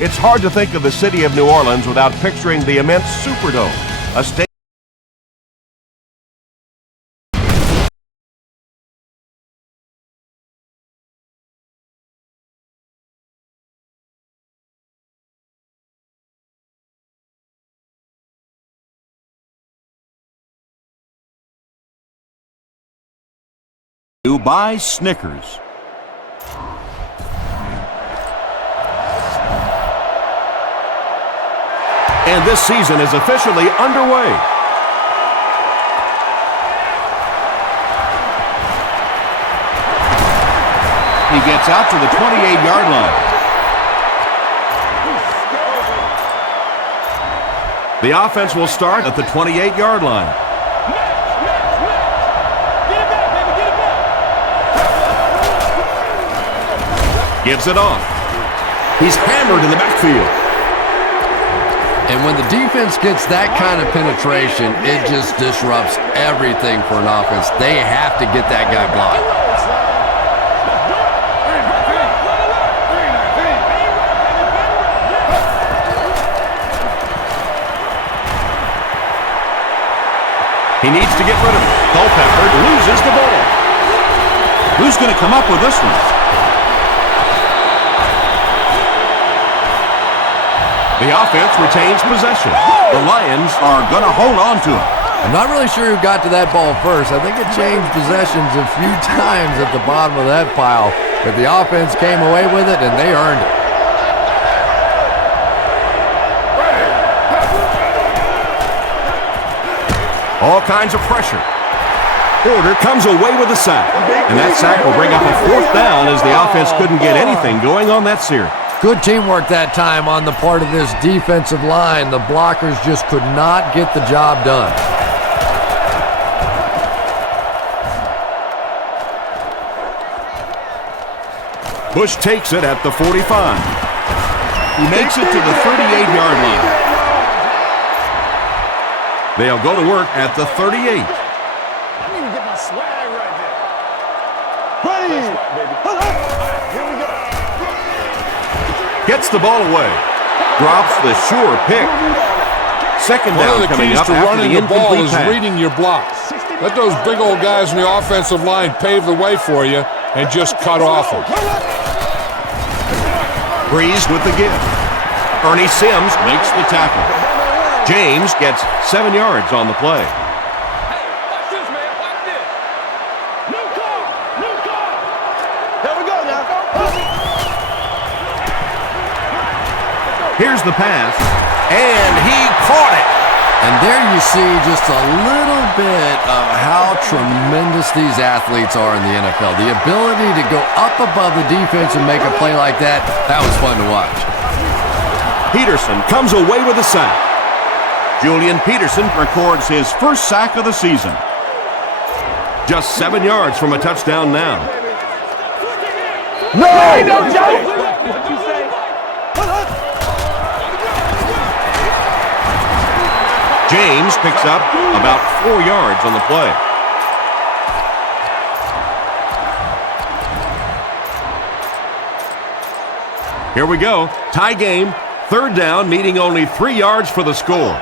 It's hard to think of the city of New Orleans without picturing the immense Superdome, a stadium by Snickers. And this season is officially underway. He gets out to the 28-yard line. The offense will start at the 28-yard line. Gives it off. He's hammered in the backfield. And when the defense gets that kind of penetration, it just disrupts everything for an offense. They have to get that guy blocked. He needs to get rid of it. Culpepper loses the ball. Who's going to come up with this one? The offense retains possession. The Lions are going to hold on to it. I'm not really sure who got to that ball first. I think it changed possessions a few times at the bottom of that pile. But the offense came away with it, and they earned it. All kinds of pressure. Porter comes away with a sack. And that sack will bring up a fourth down as the offense couldn't get anything going on that series. Good teamwork that time on the part of this defensive line. The blockers just could not get the job done. Bush takes it at the 45. He makes it to the 38-yard line. They'll go to work at the 38. I need to get my swag right there. Ready? Here we go. Gets the ball away. Drops the sure pick. Second down coming up after the incomplete pass. Reading your blocks. Let those big old guys in the offensive line pave the way for you and just cut off them. Breeze with the give. Ernie Sims makes the tackle. James gets 7 yards on the play. Here's the pass, and he caught it. And there you see just a little bit of how tremendous these athletes are in the NFL. The ability to go up above the defense and make a play like that, that was fun to watch. Peterson comes away with a sack. Julian Peterson records his first sack of the season. Just 7 yards from a touchdown now. No! James picks up about 4 yards on the play. Here we go. Tie game. Third down, needing only 3 yards for the score.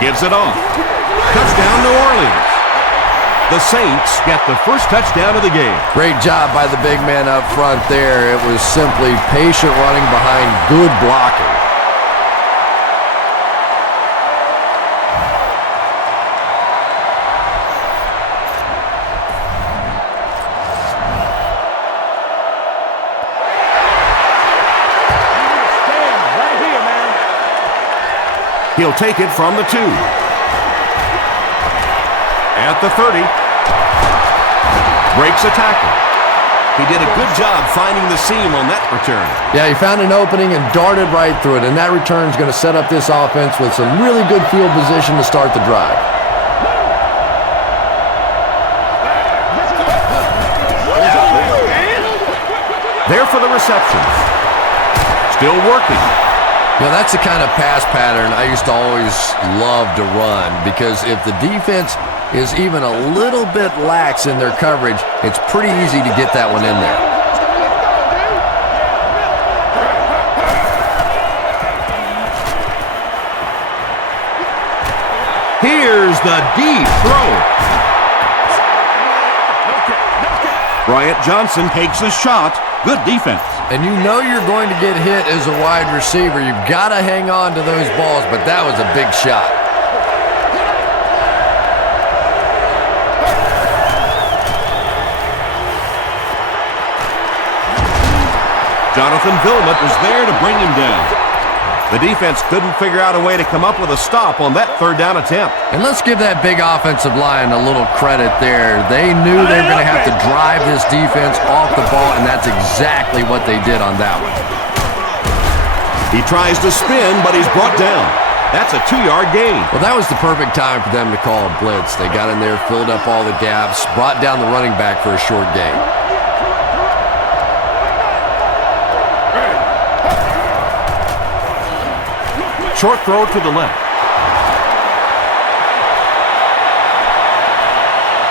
Gives it off. Touchdown, New Orleans. The Saints get the first touchdown of the game. Great job by the big man up front there. It was simply patient running behind good blocking. He'll take it from the 2. At the 30. Breaks a tackle. He did a good job finding the seam on that return. Yeah, he found an opening and darted right through it, and that return is going to set up this offense with some really good field position to start the drive. There for the reception. Still working. You know, that's the kind of pass pattern I used to always love to run, because if the defense is even a little bit lax in their coverage, it's pretty easy to get that one in there. Here's the deep throw. Bryant Johnson takes a shot. Good defense. And you know you're going to get hit as a wide receiver. You've got to hang on to those balls, but that was a big shot. Jonathan Vilmot was there to bring him down. The defense couldn't figure out a way to come up with a stop on that third down attempt. And let's give that big offensive line a little credit there. They knew they were going to have to drive this defense off the ball, and that's exactly what they did on that one. He tries to spin, but he's brought down. That's a 2-yard gain. Well, that was the perfect time for them to call a blitz. They got in there, filled up all the gaps, brought down the running back for a short gain. Short throw to the left.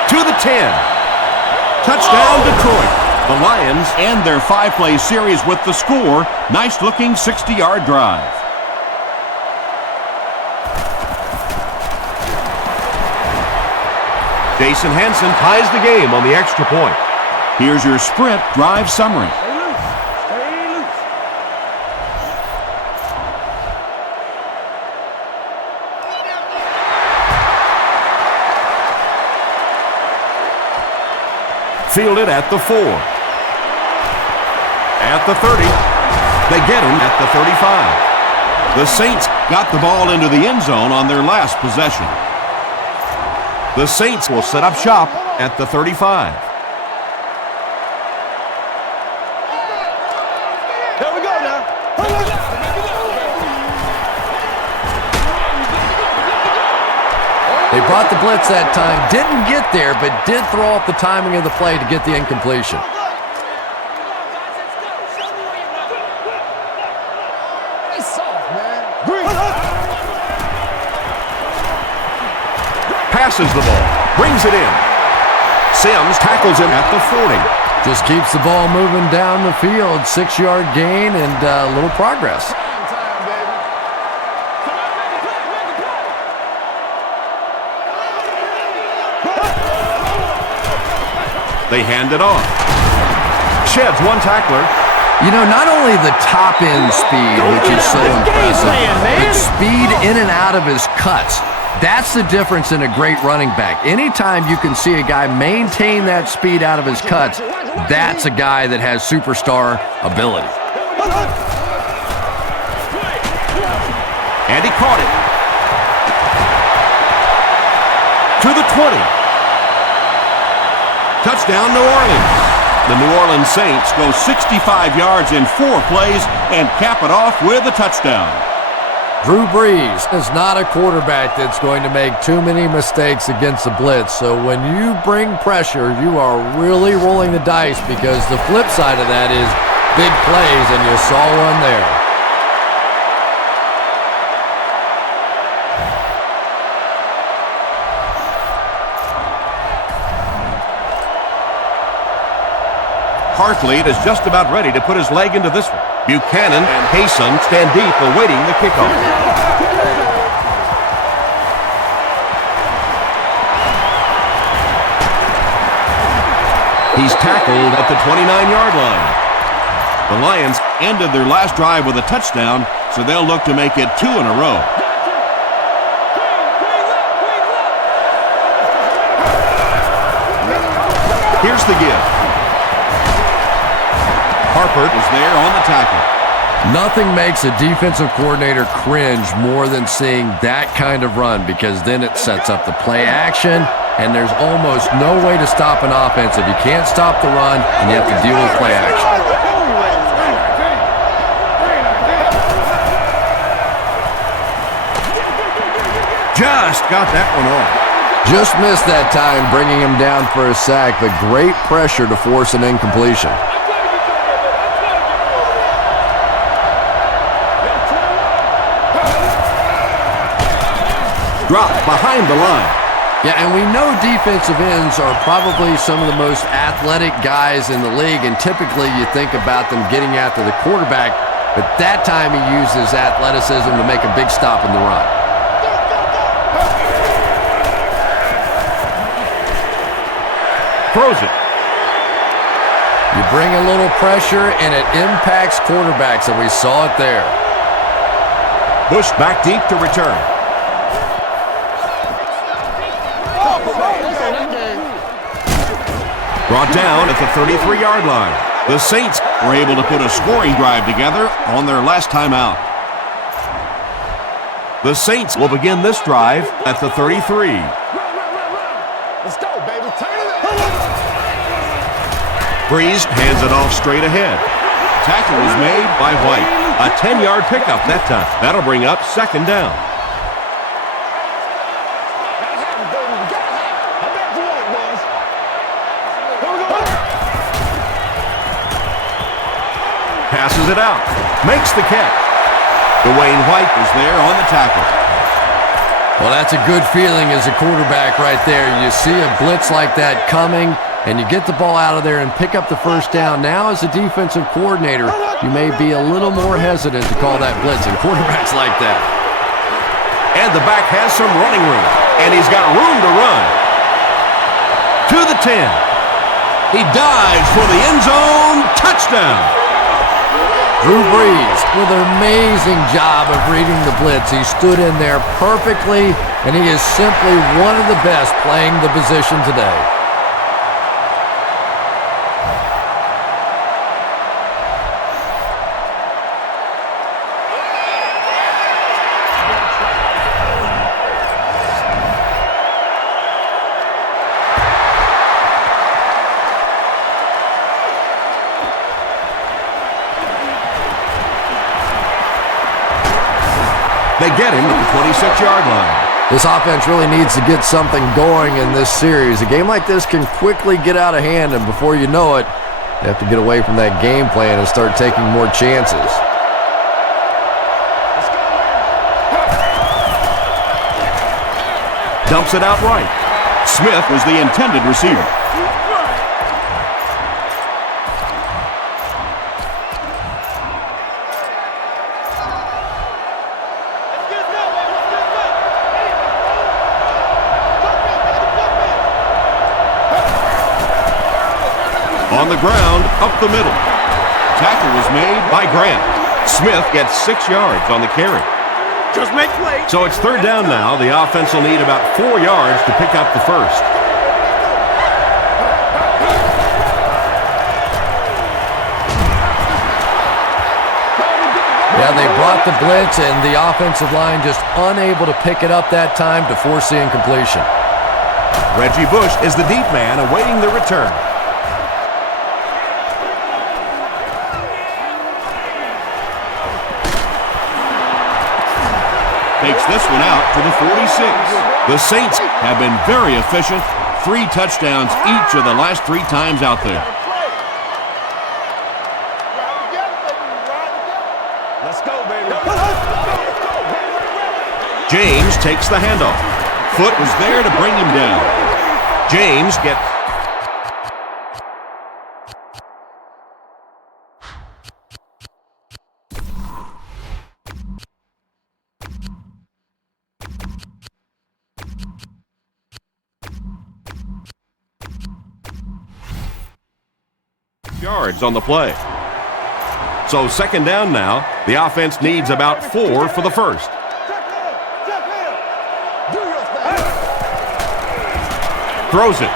To the 10. Touchdown, Detroit. The Lions end their 5-play series with the score. Nice-looking 60-yard drive. Jason Hansen ties the game on the extra point. Here's your sprint drive summary. Fielded at the 4. At the 30. They get him at the 35. The Saints got the ball into the end zone on their last possession. The Saints will set up shop at the 35. Here we go now. They brought the blitz that time, didn't get there, but did throw off the timing of the play to get the incompletion. He's soft, man. Passes the ball, brings it in. Sims tackles him at the 40. Just keeps the ball moving down the field. 6-yard gain and a little progress. They hand it off. Sheds one tackler. You know, not only the top-end speed, which is so impressive, but speed in and out of his cuts. That's the difference in a great running back. Anytime you can see a guy maintain that speed out of his cuts, that's a guy that has superstar ability. And he caught it. To the 20. Touchdown, New Orleans. The New Orleans Saints go 65 yards in 4 plays and cap it off with a touchdown. Drew Brees is not a quarterback that's going to make too many mistakes against the blitz. So when you bring pressure, you are really rolling the dice, because the flip side of that is big plays, and you saw one there. Hartlead is just about ready to put his leg into this one. Buchanan and Hayson stand deep awaiting the kickoff. He's tackled at the 29-yard line. The Lions ended their last drive with a touchdown, so they'll look to make it 2 in a row. Here's the give. Harper is there on the tackle. Nothing makes a defensive coordinator cringe more than seeing that kind of run, because then it sets up the play action, and there's almost no way to stop an offense if you can't stop the run and you have to deal with play action. Just got that one off. Just missed that time, bringing him down for a sack, but great pressure to force an incompletion. Dropped behind the line. Yeah, and we know defensive ends are probably some of the most athletic guys in the league, and typically you think about them getting after the quarterback, but that time he used his athleticism to make a big stop in the run. throws it. You bring a little pressure, and it impacts quarterbacks, and we saw it there. Bush back deep to return. Brought down at the 33-yard line. The Saints were able to put a scoring drive together on their last time out. The Saints will begin this drive at the 33. Let's go, baby. Turn it up. Breeze hands it off straight ahead. Tackle was made by White. A 10-yard pickup that time. That'll bring up second down. Passes it out. Makes the catch. Dwayne White was there on the tackle. Well, that's a good feeling as a quarterback right there. You see a blitz like that coming, and you get the ball out of there and pick up the first down. Now, as a defensive coordinator, you may be a little more hesitant to call that blitz, and quarterbacks like that. And the back has some running room, and he's got room to run. To the 10. He dives for the end zone. Touchdown. Drew Brees with an amazing job of reading the blitz. He stood in there perfectly, and he is simply one of the best playing the position today. They get him at the 26-yard line. This offense really needs to get something going in this series. A game like this can quickly get out of hand, and before you know it, you have to get away from that game plan and start taking more chances. Dumps it out right. Smith was the intended receiver. On the ground, up the middle. Tackle was made by Grant. Smith gets 6 yards on the carry. Just make plays. So it's third down now. The offense will need about 4 yards to pick up the first. Yeah, they brought the blitz, and the offensive line just unable to pick it up that time to force the incompletion. Reggie Bush is the deep man awaiting the return. Takes this one out to the 46. The Saints have been very efficient. 3 touchdowns each of the last 3 times out there. Let's go, baby. James takes the handoff. Foot was there to bring him down. James gets... yards on the play. So second down now. The offense needs about 4 for the first. Throws it.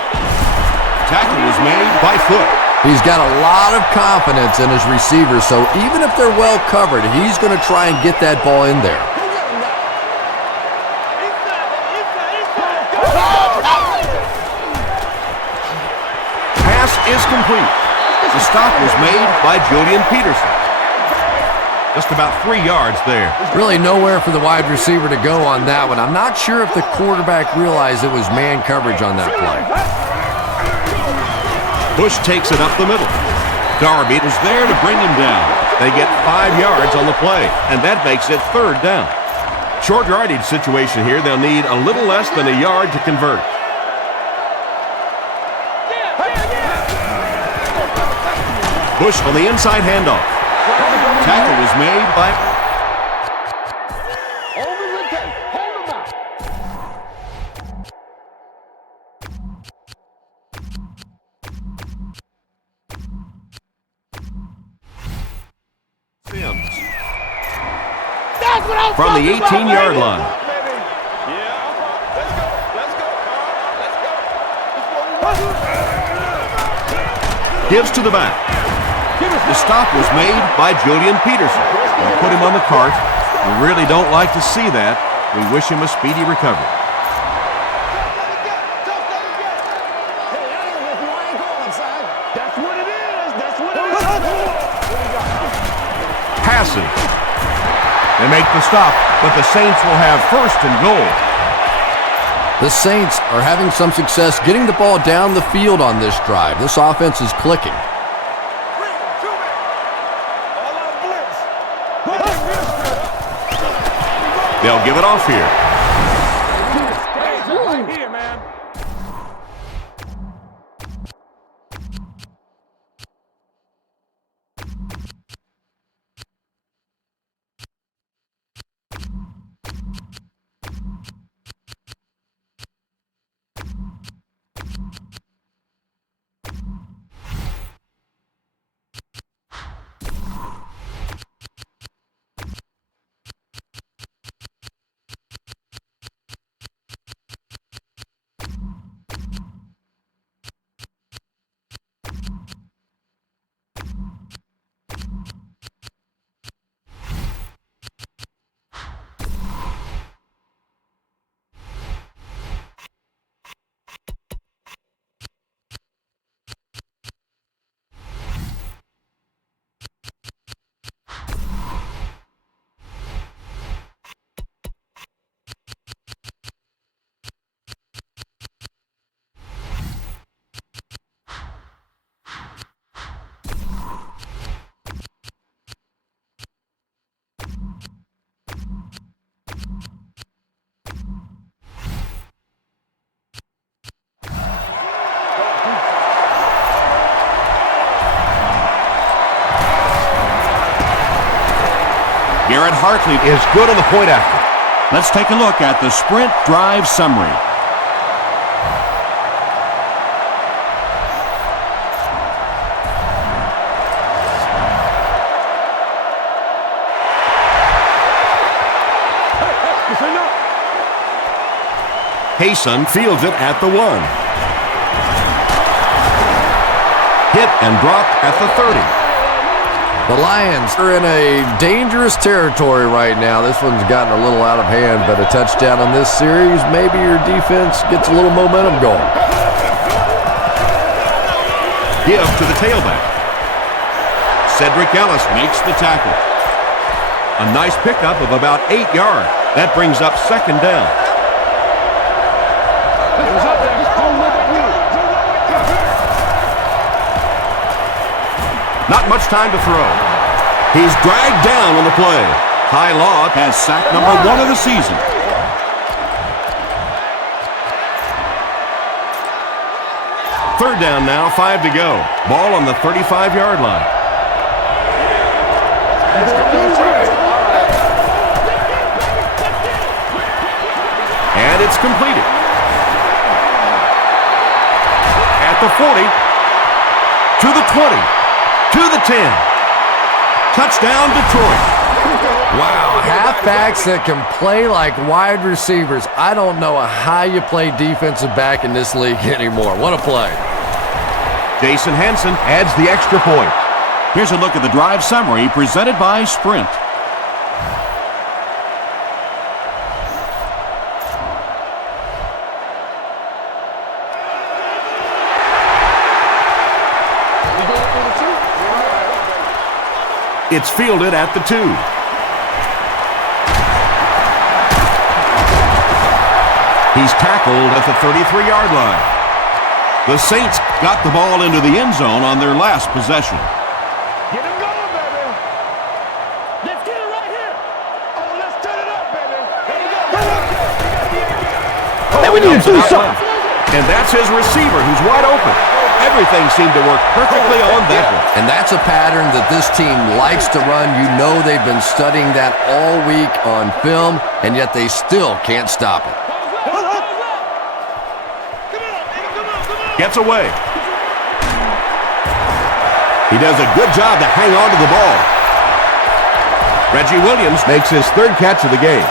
Tackle was made by Foot. He's got a lot of confidence in his receivers, so even if they're well covered, he's going to try and get that ball in there. Pass is complete. The stop was made by Julian Peterson. Just about 3 yards there. Really nowhere for the wide receiver to go on that one. I'm not sure if the quarterback realized it was man coverage on that play. Bush takes it up the middle. Darby was there to bring him down. They get 5 yards on the play, and that makes it third down. Short yardage situation here. They'll need a little less than a yard to convert. Bush on the inside handoff. Tackle was made by... from the 18-yard line. Gives to the back. The stop was made by Julian Peterson. They put him on the cart. We really don't like to see that. We wish him a speedy recovery. Passing. They make the stop, but the Saints will have first and goal. The Saints are having some success getting the ball down the field on this drive. This offense is clicking. They'll give it off here. Right here, man. Garrett Hartley is good on the point after. Let's take a look at the sprint drive summary. Hayson fields it at the 1. Hit and dropped at the 30. The Lions are in a dangerous territory right now. This one's gotten a little out of hand, but a touchdown in this series, maybe your defense gets a little momentum going. Give to the tailback. Cedric Ellis makes the tackle. A nice pickup of about 8 yards. That brings up second down. Not much time to throw. He's dragged down on the play. Ty Law has sack number 1 of the season. Third down now, 5 to go. Ball on the 35-yard line. And it's completed. At the 40, to the 20. To the 10. Touchdown, Detroit. Wow, halfbacks that can play like wide receivers. I don't know how you play defensive back in this league anymore. What a play. Jason Hanson adds the extra point. Here's a look at the drive summary presented by Sprint. It's fielded at the 2. He's tackled at the 33-yard line. The Saints got the ball into the end zone on their last possession. Get him going, baby. Let's get it right here. Oh, let's turn it up, baby. There you go. Man, we need to do something. And that's his receiver who's wide open. Everything seemed to work perfectly on that one. And that's a pattern that this team likes to run. You know they've been studying that all week on film, and yet they still can't stop it. Gets away. He does a good job to hang on to the ball. Reggie Williams makes his third catch of the game.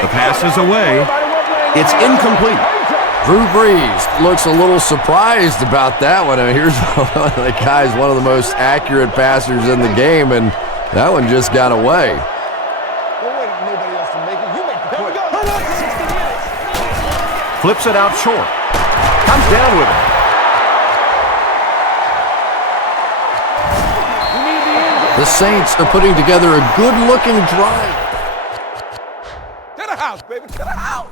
The pass is away. It's incomplete. Drew Brees looks a little surprised about that one. I mean, here's one of the guys, one of the most accurate passers in the game, and that one just got away. Flips it out short. Comes down with it. The Saints are putting together a good-looking drive. To the house, baby. To the house.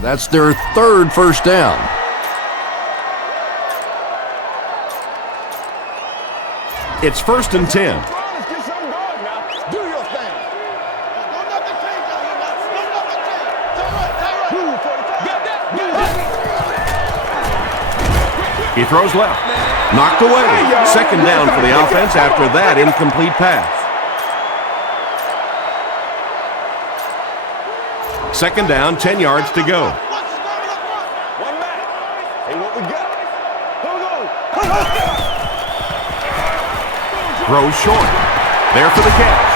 That's their third first down. It's 1st and 10. Let's get something going now. Do your thing. Don't nothing change out here now. Don't nothing change. Turn right. He throws left. Knocked away. 2nd down for the offense after that incomplete pass. 2nd down, 10 yards to go. One back. Hey, what we got? Here we go. Throws short. There for the catch.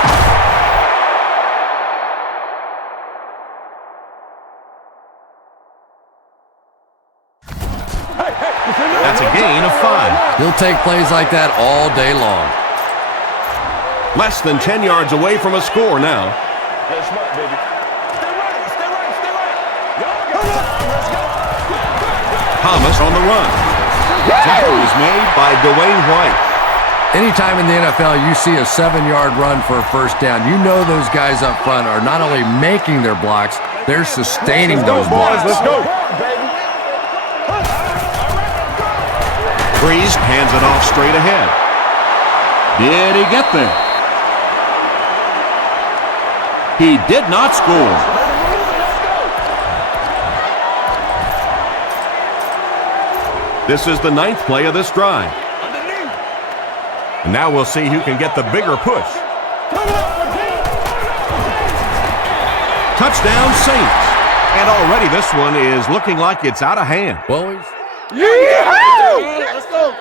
That's a gain of 5. He'll take plays like that all day long. Less than 10 yards away from a score now. Get smart, baby. Stay right. Stay right. Stay right. Let's go. Thomas on the run. The tackle is made by Dwayne White. Anytime in the NFL you see a 7-yard run for a first down, you know those guys up front are not only making their blocks, they're sustaining those blocks. Let's go. Brees hands it off straight ahead. Did he get there? He did not score. This is the 9th play of this drive. And now we'll see who can get the bigger push. Touchdown, Saints. And already this one is looking like it's out of hand. Well, Let's go.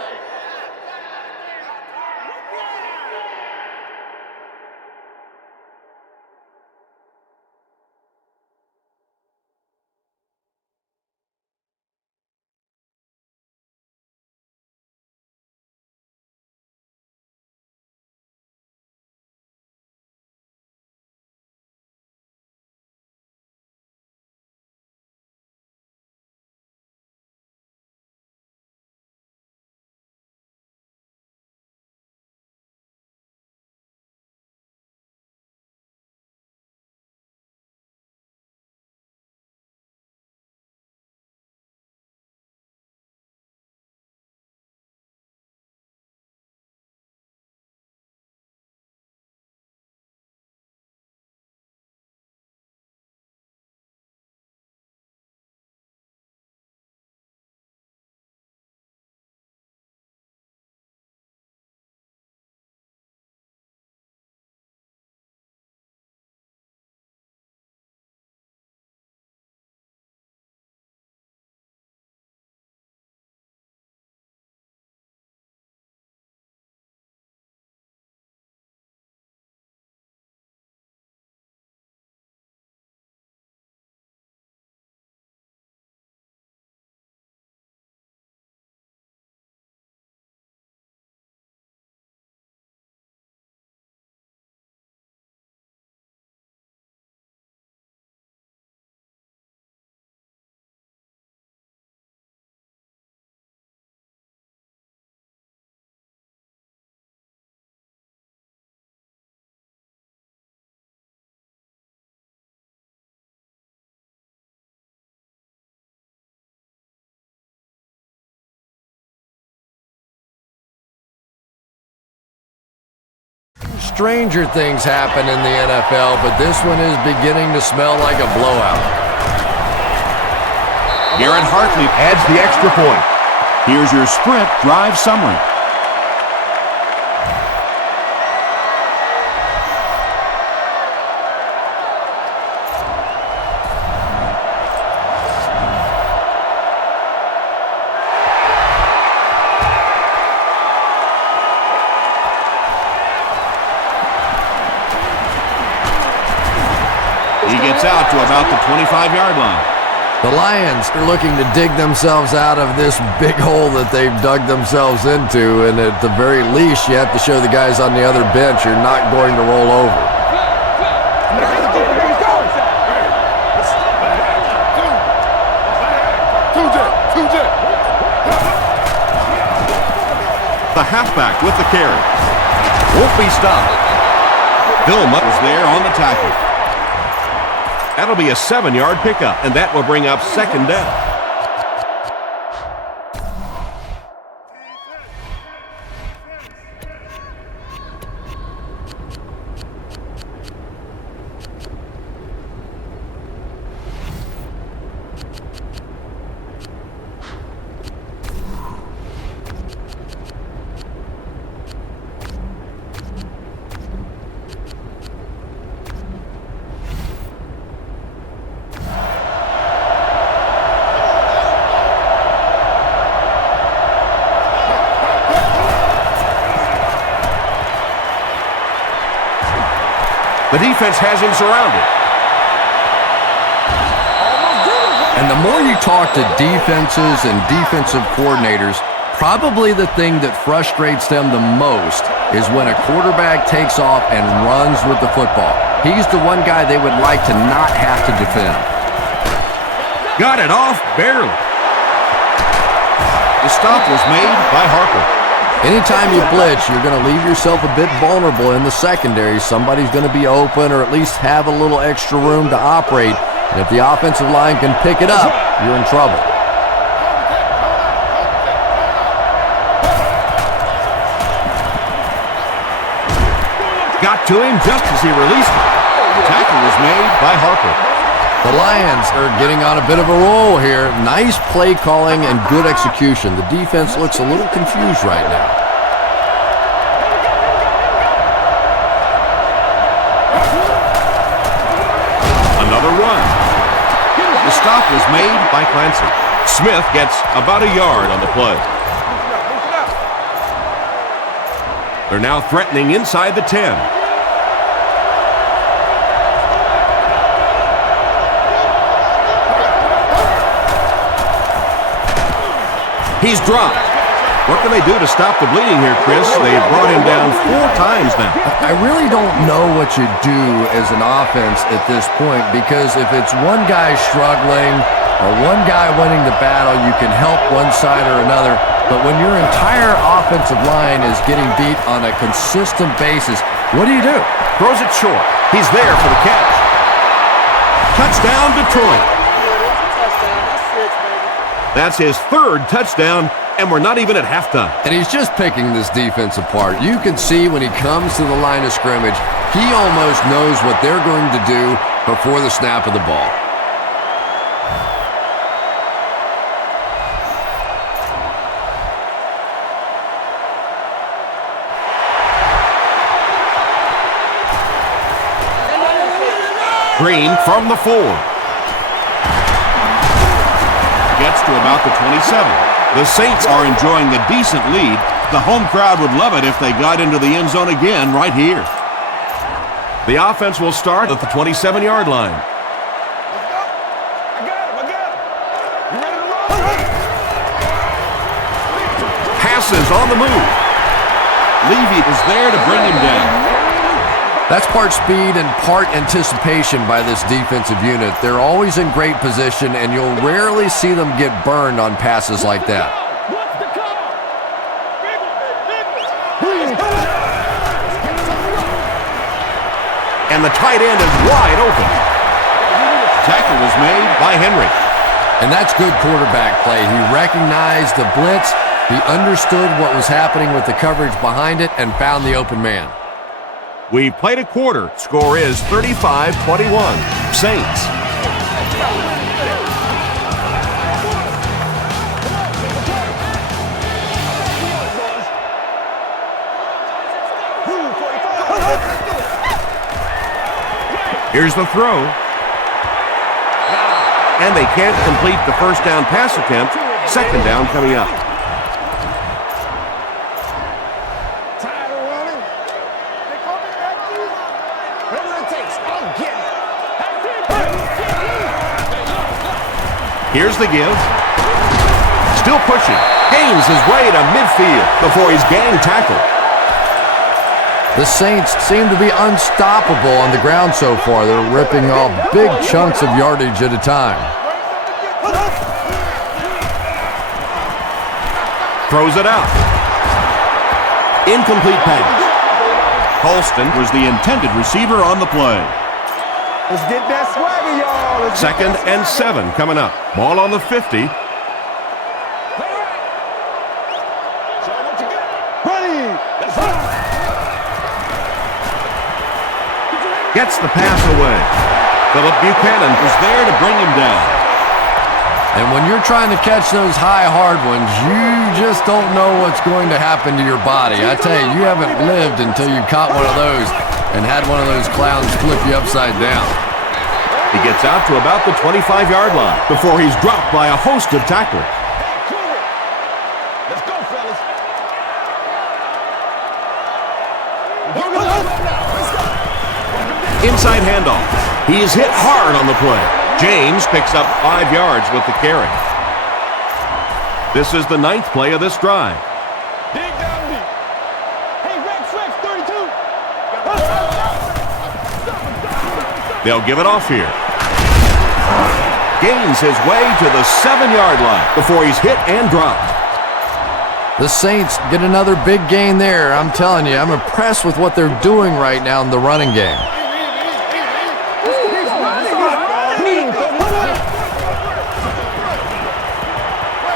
stranger things happen in the NFL, but this one is beginning to smell like a blowout. Garrett Hartley adds the extra point. Here's your sprint drive summary. He gets out to about the 25-yard line. The Lions are looking to dig themselves out of this big hole that they've dug themselves into, and at the very least, you have to show the guys on the other bench you're not going to roll over. The halfback with the carry. Won't be stopped. Vilma is there on the tackle. That'll be a 7-yard pickup, and that will bring up second down. The defense has him surrounded. And the more you talk to defenses and defensive coordinators, probably the thing that frustrates them the most is when a quarterback takes off and runs with the football. He's the one guy they would like to not have to defend. Got it off barely. The stop was made by Harper. Anytime you blitz, you're going to leave yourself a bit vulnerable in the secondary. Somebody's going to be open or at least have a little extra room to operate. And if the offensive line can pick it up, you're in trouble. Got to him just as he released it. Tackle was made by Harper. The Lions are getting on a bit of a roll here. Nice play calling and good execution. The defense looks a little confused right now. Another run. The stop was made by Clancy. Smith gets about a yard on the play. They're now threatening inside the 10. He's dropped. What can they do to stop the bleeding here, Chris? They've brought him down 4 times now. I really don't know what you do as an offense at this point, because if it's one guy struggling or one guy winning the battle, you can help one side or another. But when your entire offensive line is getting beat on a consistent basis, what do? Throws it short. He's there for the catch. Touchdown, Detroit. That's his 3rd touchdown, and we're not even at halftime. And he's just picking this defense apart. You can see when he comes to the line of scrimmage, he almost knows what they're going to do before the snap of the ball. Green from the 4. Gets to about the 27. The Saints are enjoying a decent lead. The home crowd would love it if they got into the end zone again right here. The offense will start at the 27-yard line. I got him. You ready to roll? Passes on the move. Levy is there to bring him down. That's part speed and part anticipation by this defensive unit. They're always in great position, and you'll rarely see them get burned on passes like that. What's the call? And the tight end is wide open. Tackle was made by Henry. And that's good quarterback play. He recognized the blitz, he understood what was happening with the coverage behind it, and found the open man. We've played a quarter. Score is 35-21. Saints. Here's the throw. And they can't complete the first down pass attempt. Second down coming up. Whatever it takes, I'll get it. Here's the give. Still pushing. Gains his way to midfield before he's gang tackled. The Saints seem to be unstoppable on the ground so far. They're ripping off big chunks of yardage at a time. Throws it out. Incomplete pass. Colston was the intended receiver on the play. Let's get that swagger, y'all. Second and 7 coming up. Ball on the 50. Gets the pass away. Philip Buchanan was there to bring him down. And when you're trying to catch those high, hard ones, you just don't know what's going to happen to your body. I tell you, you haven't lived until you caught one of those and had one of those clowns flip you upside down. He gets out to about the 25-yard line before he's dropped by a host of tacklers. Let's go, fellas. Inside handoff. He is hit hard on the play. James picks up 5 yards with the carry. This is the 9th play of this drive. Dig down deep. Hey, Rex, 32. They'll give it off here. Gains his way to the 7-yard line before he's hit and dropped. The Saints get another big gain there. I'm telling you, I'm impressed with what they're doing right now in the running game.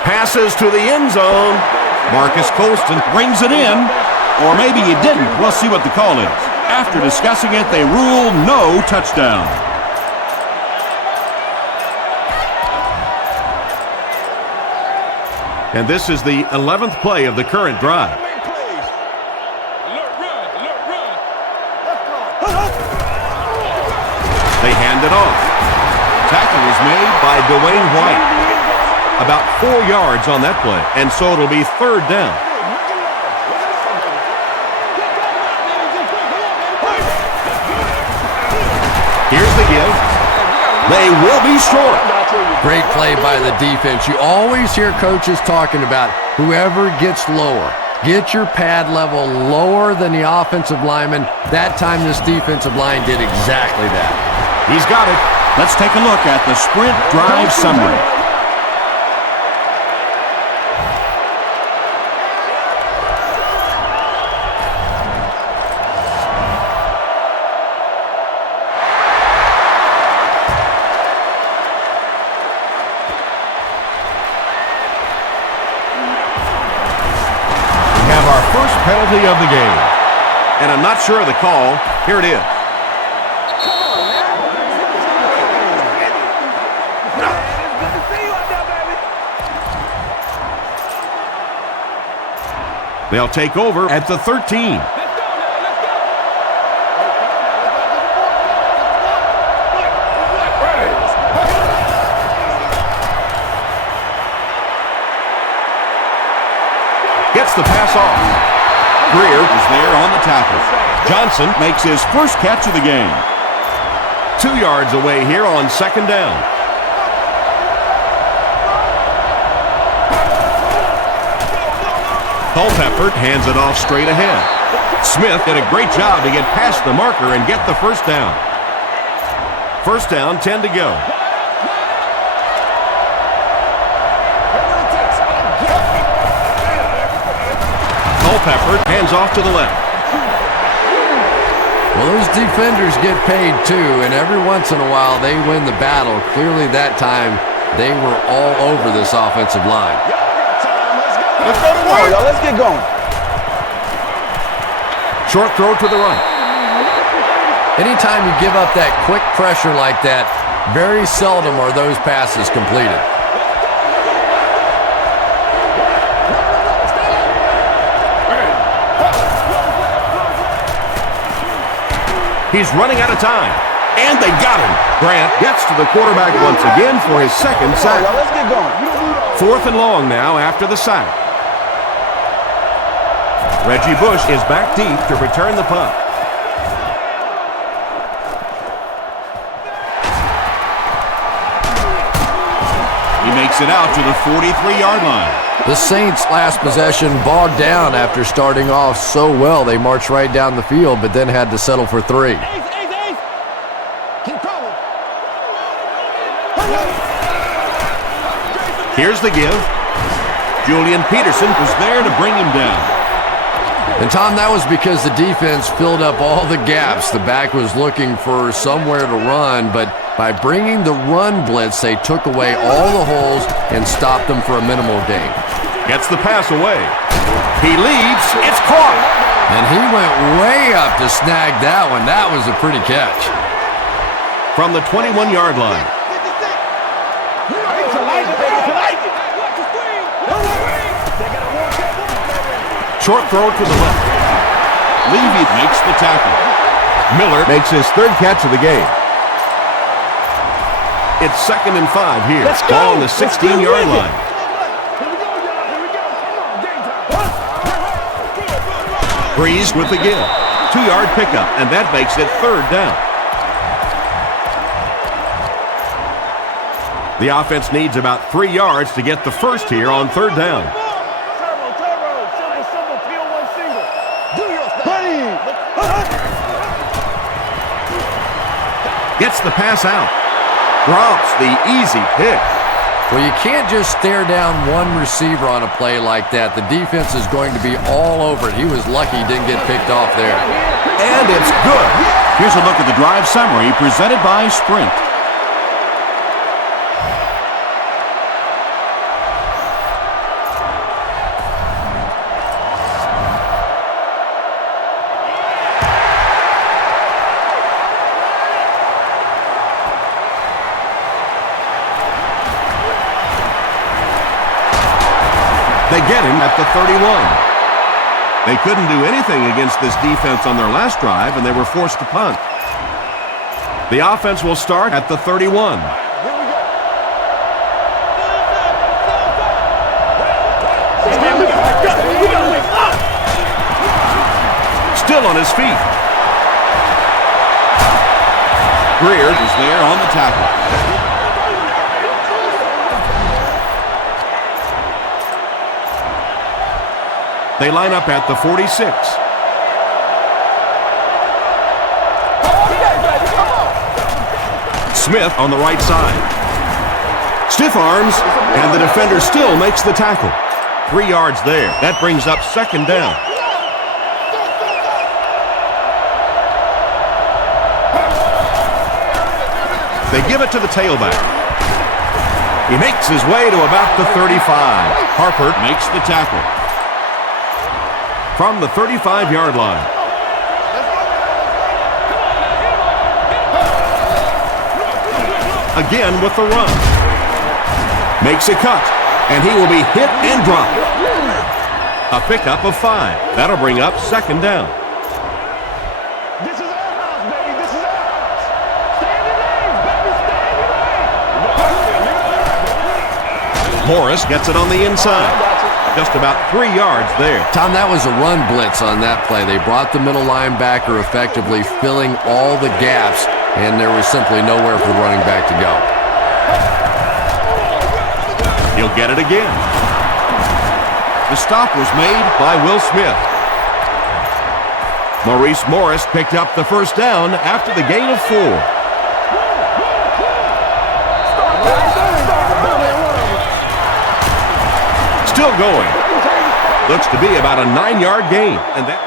Passes to the end zone. Marcus Colston brings it in. Or maybe he didn't. We'll see what the call is. After discussing it, they rule no touchdown. And this is the 11th play of the current drive. They hand it off. Tackle is made by Dwayne White. About 4 yards on that play, and so it'll be 3rd down. Here's the give. They will be short. Great play by the defense. You always hear coaches talking about whoever gets lower. Get your pad level lower than the offensive lineman. That time this defensive line did exactly that. He's got it. Let's take a look at the sprint drive summary. Penalty of the game. And I'm not sure of the call. Here it is. They'll take over at the 13. Gets the pass off. Greer is there on the tackle. Johnson makes his first catch of the game. 2 yards away here on 2nd down. Culpepper hands it off straight ahead. Smith did a great job to get past the marker and get the first down. 1st down, 10 to go. Culpepper hands off to the left. Well, those defenders get paid too, and every once in a while they win the battle. Clearly that time they were all over this offensive line. Let's go to work, y'all. Let's get going. Short throw to the right. Anytime you give up that quick pressure like that, very seldom are those passes completed. He's running out of time. And they got him. Grant gets to the quarterback once again for his 2nd sack. Let's get going. 4th and long now after the sack. Reggie Bush is back deep to return the punt. He makes it out to the 43-yard line. The Saints' last possession bogged down after starting off so well. They marched right down the field, but then had to settle for 3. Keep coming. Here's the give. Julian Peterson was there to bring him down. And, Tom, that was because the defense filled up all the gaps. The back was looking for somewhere to run, but by bringing the run blitz, they took away all the holes and stopped them for a minimal gain. Gets the pass away. He leads. It's caught. And he went way up to snag that one. That was a pretty catch. From the 21-yard line. Short throw to the left. Levy makes the tackle. Miller makes his 3rd catch of the game. It's 2nd and 5 here. Ball on the 16-yard line. Breeze with the give. 2-yard pickup, and that makes it 3rd down. The offense needs about 3 yards to get the first here on 3rd down. Gets the pass out. Drops the easy pick. Well, you can't just stare down one receiver on a play like that. The defense is going to be all over it. He was lucky he didn't get picked off there. And it's good. Here's a look at the drive summary presented by Sprint. They get him at the 31. They couldn't do anything against this defense on their last drive, and they were forced to punt. The offense will start at the 31. Still on his feet. Greer is there on the tackle. They line up at the 46. Smith on the right side. Stiff arms, and the defender still makes the tackle. 3 yards there. That brings up 2nd down. They give it to the tailback. He makes his way to about the 35. Harper makes the tackle. From the 35-yard line. Again with the run. Makes a cut, and he will be hit and dropped. A pickup of 5. That'll bring up 2nd down. This is our house, baby. This is our house. Stay in your lane, baby. Stay in your lane. Morris gets it on the inside. Just about 3 yards there. Tom, that was a run blitz on that play. They brought the middle linebacker effectively filling all the gaps, and there was simply nowhere for the running back to go. He'll get it again. The stop was made by Will Smith. Maurice Morris picked up the 1st down after the gain of 4. Still going. Looks to be about a 9-yard gain, and that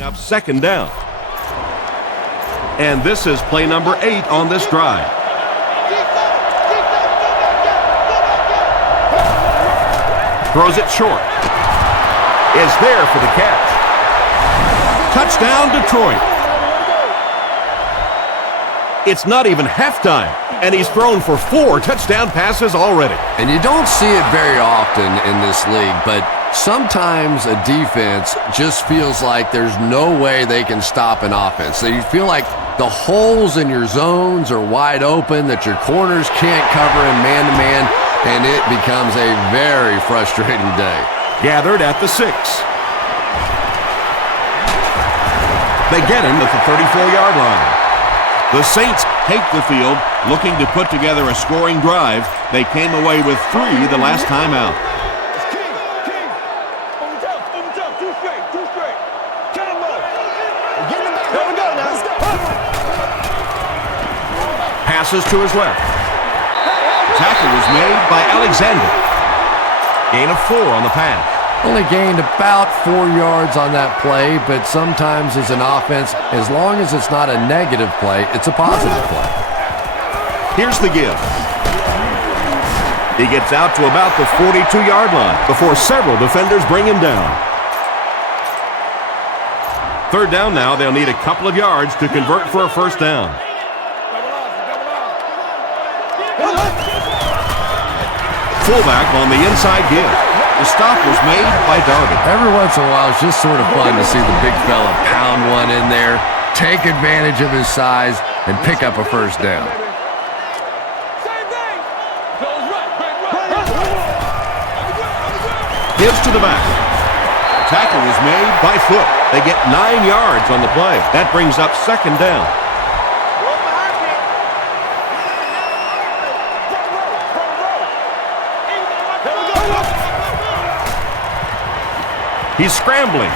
Up second down. And this is play number 8 on this drive. Throws it short. Is there for the catch. Touchdown, Detroit. It's not even halftime, and he's thrown for 4 touchdown passes already. And you don't see it very often in this league, but sometimes a defense just feels like there's no way they can stop an offense. So you feel like the holes in your zones are wide open, that your corners can't cover in man-to-man, and it becomes a very frustrating day. Gathered at the 6. They get him at the 34-yard line. The Saints take the field, looking to put together a scoring drive. They came away with 3 the last time out. Passes to his left. Tackle was made by Alexander. Gain of 4 on the pass. Only gained about 4 yards on that play, but sometimes as an offense, as long as it's not a negative play, it's a positive play. Here's the give. He gets out to about the 42-yard line before several defenders bring him down. Third down now, they'll need a couple of yards to convert for a first down. Fullback on the inside give. The stop was made by Darby. Every once in a while, it's just sort of fun to see the big fella pound one in there, take advantage of his size, and pick up a first down. Gives to the back. Tackle was made by foot. They get 9 yards on the play. That brings up second down. He's scrambling.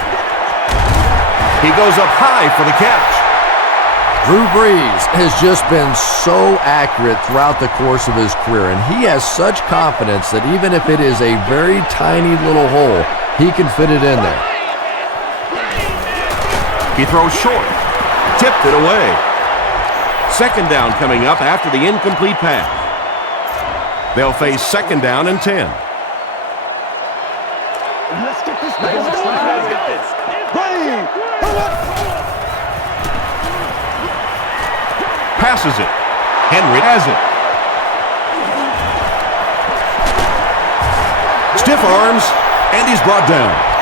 He goes up high for the catch. Drew Brees has just been so accurate throughout the course of his career, and he has such confidence that even if it is a very tiny little hole, he can fit it in there. He throws short. Tipped it away. Second down coming up after the incomplete pass. They'll face second down and 10. Let's get this. Let's get this. Ready. Passes it. Henry has it. Stiff arms, and he's brought down.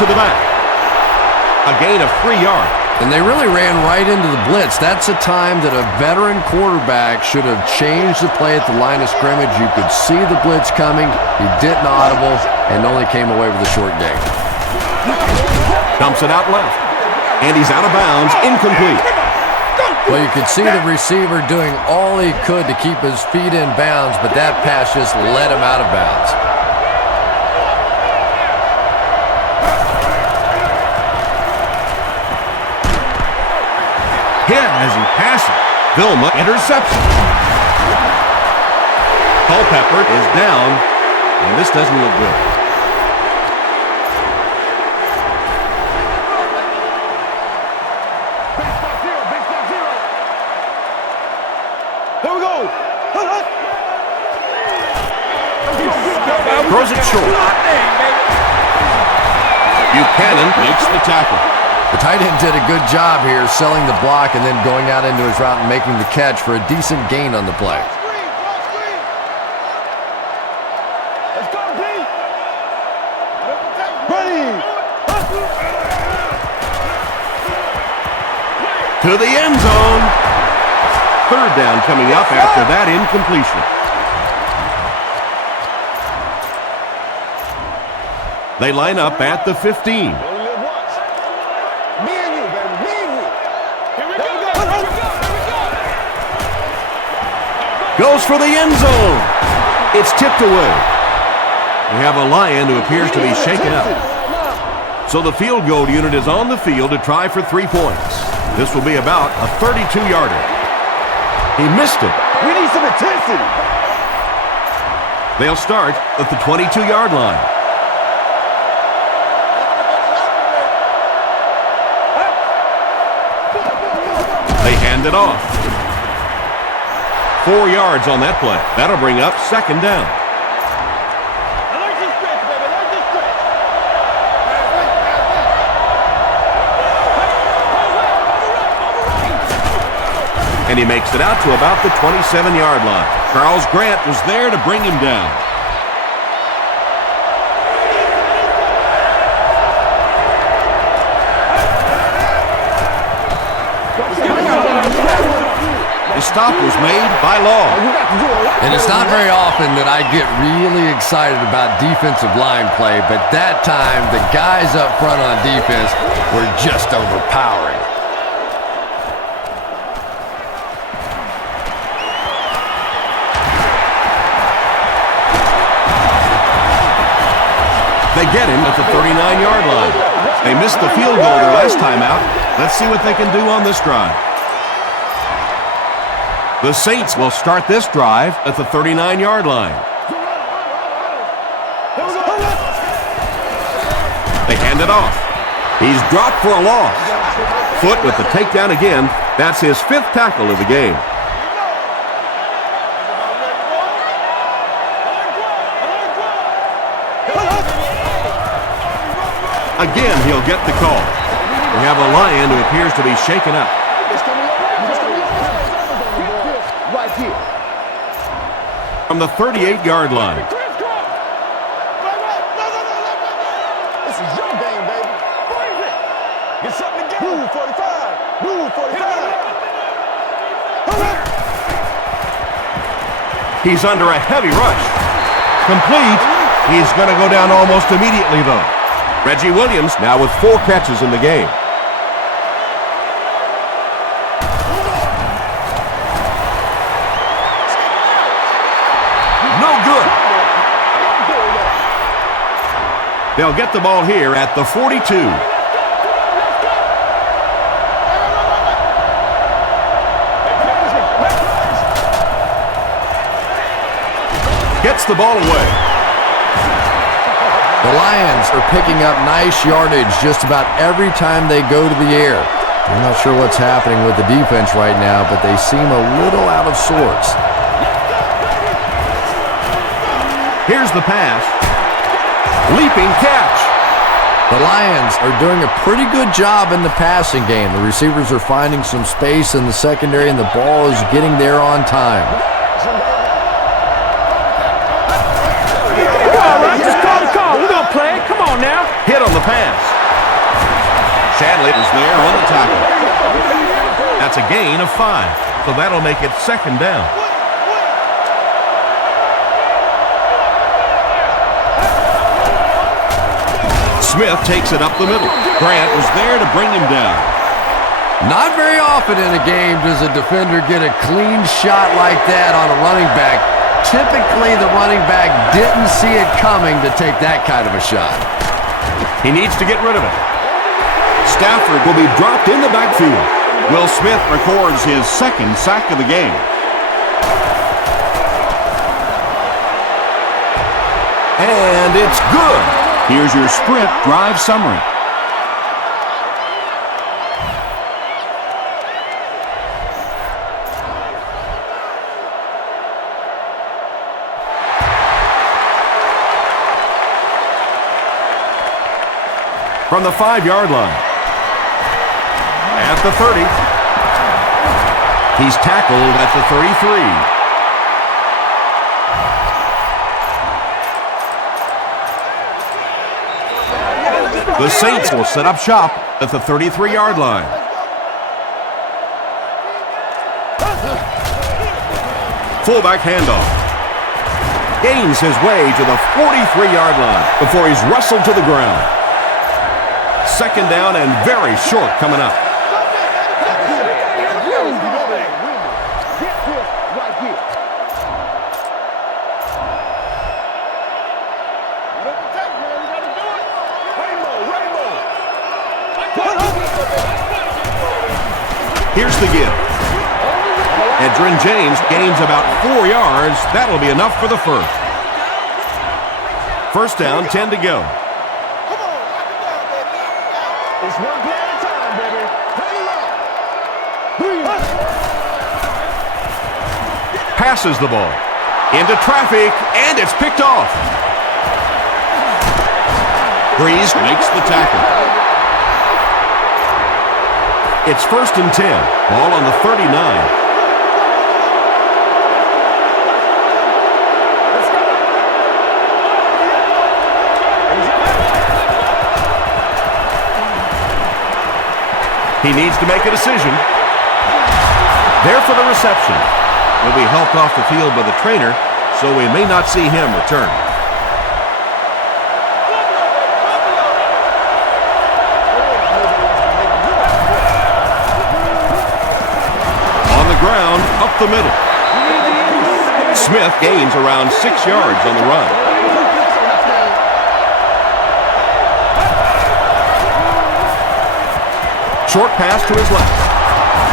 To the back. A gain of 3 yards. And they really ran right into the blitz. That's a time that a veteran quarterback should have changed the play at the line of scrimmage. You could see the blitz coming. He didn't audible and only came away with a short gain. Dumps it out left. And he's out of bounds, incomplete. Well, you could see the receiver doing all he could to keep his feet in bounds, but that pass just let him out of bounds. As he passes, Vilma interception. Culpepper is down, and this doesn't look good. Here we go. Throws it short. Buchanan makes the tackle. The tight end did a good job here selling the block and then going out into his route and making the catch for a decent gain on the play. Let's go, B. Ready. To the end zone. Third down coming up after that incompletion. They line up at the 15. Goes for the end zone. It's tipped away. We have a Lion who appears to be shaken up. So the field goal unit is on the field to try for 3 points. This will be about a 32-yarder. He missed it. We need some intensity. They'll start at the 22-yard line. They hand it off. 4 yards on that play. That'll bring up second down. And he makes it out to about the 27-yard line. Charles Grant was there to bring him down. The stop was made by Law. And it's not very often that I get really excited about defensive line play, but that time the guys up front on defense were just overpowering. They get him at the 39-yard line. They missed the field goal their last time out. Let's see what they can do on this drive. The Saints will start this drive at the 39-yard line. They hand it off. He's dropped for a loss. Foot with the takedown again. That's his 5th tackle of the game. Again, he'll get the call. We have a Lion who appears to be shaken up. Right here. From the 38-yard line. This is your game, baby. Get something together. Move 45. Move 45. He's under a heavy rush. Complete. He's going to go down almost immediately, though. Reggie Williams now with 4 catches in the game. No good. They'll get the ball here at the 42. Gets the ball away. The Lions are picking up nice yardage just about every time they go to the air. I'm not sure what's happening with the defense right now, but they seem a little out of sorts. Here's the pass. Leaping catch. The Lions are doing a pretty good job in the passing game. The receivers are finding some space in the secondary, and the ball is getting there on time. Hit on the pass. Shadley is there on the tackle. That's a gain of 5, so that'll make it second down. Smith takes it up the middle. Grant was there to bring him down. Not very often in a game does a defender get a clean shot like that on a running back. Typically, the running back didn't see it coming to take that kind of a shot. He needs to get rid of it. Stafford will be dropped in the backfield. Will Smith records his 2nd sack of the game. And it's good. Here's your sprint drive summary. From the 5-yard line. At the 30. He's tackled at the 33. The Saints will set up shop at the 33-yard line. Fullback handoff. Gains his way to the 43-yard line before he's wrestled to the ground. Second down and very short coming up. Here's the give. Edgerrin James gains about 4 yards. That'll be enough for the first. First down, 10 to go. It's one play at a time, baby. Passes the ball into traffic, and it's picked off. Breeze makes the tackle. It's first and 10. Ball on the 39. He needs to make a decision. There for the reception. He'll be helped off the field by the trainer, so we may not see him return. On the ground, up the middle. Smith gains around 6 yards on the run. Short pass to his left.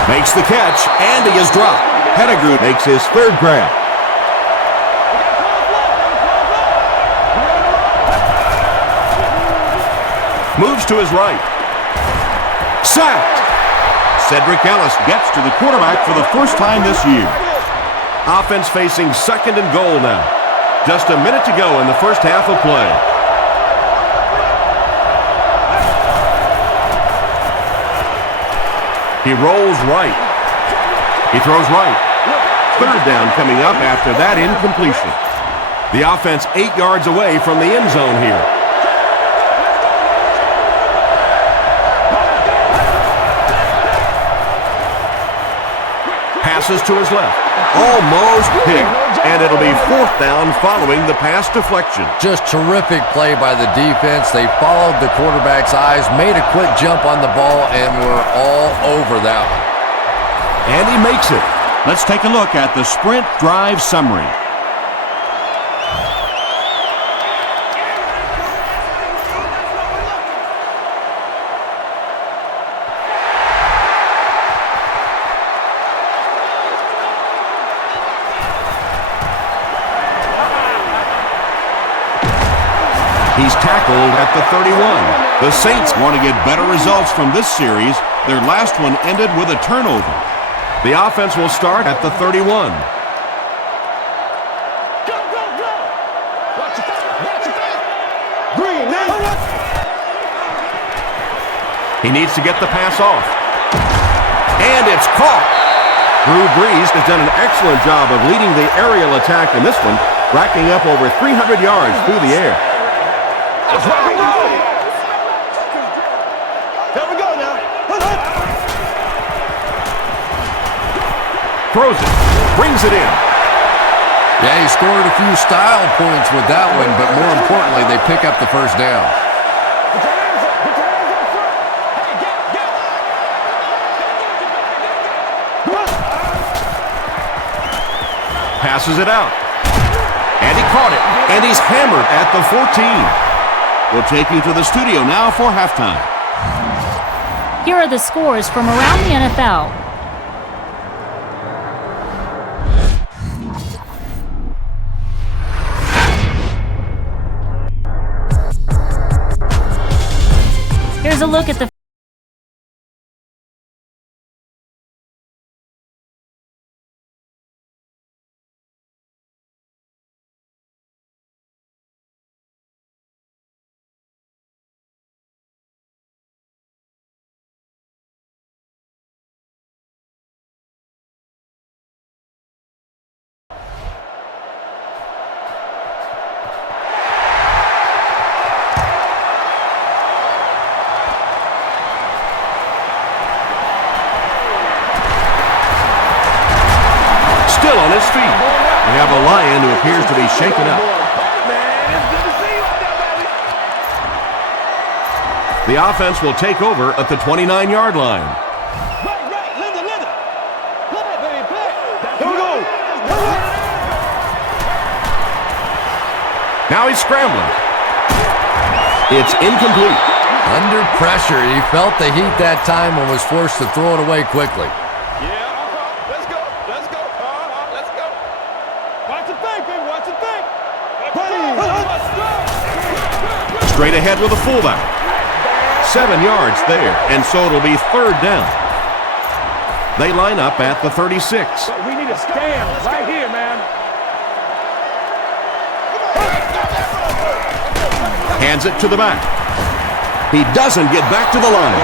Makes the catch, and he is dropped. Pettigrew makes his third grab. Moves to his right. Sacked. Cedric Ellis gets to the quarterback for the first time this year. Offense facing second and goal now. Just a minute to go in the first half of play. He rolls right. He throws right. Third down coming up after that incompletion. The offense 8 yards away from the end zone here. Passes to his left. Almost picked. And it'll be fourth down following the pass deflection. Just terrific play by the defense. They followed the quarterback's eyes, made a quick jump on the ball, and were all over that one. And he makes it. Let's take a look at the sprint drive summary. He's tackled at the 31. The Saints want to get better results from this series. Their last one ended with a turnover. The offense will start at the 31. Go, go, go! Watch your face, watch your face! Green, now! He needs to get the pass off. And it's caught. Drew Brees has done an excellent job of leading the aerial attack in this one, racking up over 300 yards through the air. That's right, we go! There we go now! Throws it, brings it in. Yeah, he scored a few style points with that one, but more importantly, they pick up the first down. Put your hands up! Put your hands up front! Hey, get! Passes it out. And he caught it. And he's hammered at the 14. We'll take you to the studio now for halftime. Here are the scores from around the NFL. Here's a look at the Still on his feet. We have a Lion who appears to be shaken up. The offense will take over at the 29-yard line. Right, Linda! Play, baby, play! Here we go! Now he's scrambling. It's incomplete. Under pressure, he felt the heat that time and was forced to throw it away quickly. straight ahead with a fullback. 7 yards there, and so it'll be third down. They line up at the 36. We need to stand right here, man. Hands it to the back. He doesn't get back to the line.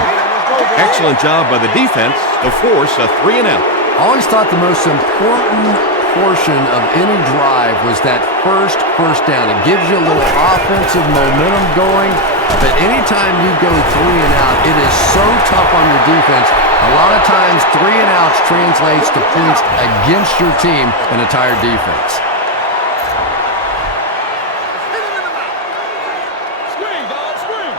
Excellent job by the defense to force a 3-and-out. Always thought the most important portion of any drive was that first down. It gives you a little offensive momentum going, but anytime you go 3-and-out, it is so tough on your defense. A lot of times 3-and-outs translates to points against your team and a tired defense. Screen, dog, screen.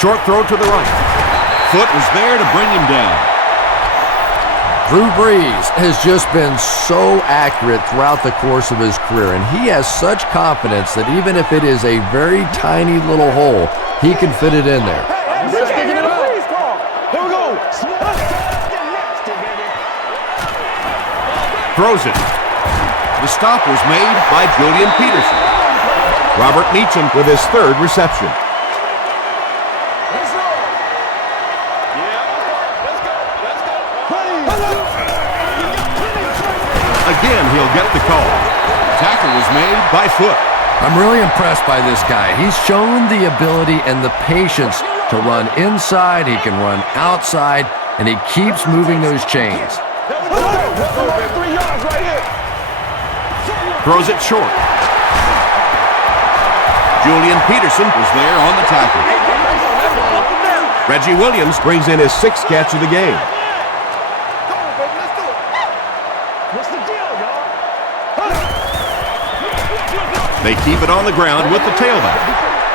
Short throw to the right. Foot was there to bring him down. Drew Brees has just been so accurate throughout the course of his career, and he has such confidence that even if it is a very tiny little hole, he can fit it in there. We're sticking it out. Here we go. Throws it. The stop was made by Julian Peterson. Robert Meacham with his third reception. Again, he'll get the call. Tackle was made by Foot. I'm really impressed by this guy. He's shown the ability and the patience to run inside, he can run outside, and he keeps moving those chains. Throws it short. Julian Peterson was there on the tackle. Reggie Williams brings in his 6th catch of the game. They keep it on the ground with the tailback.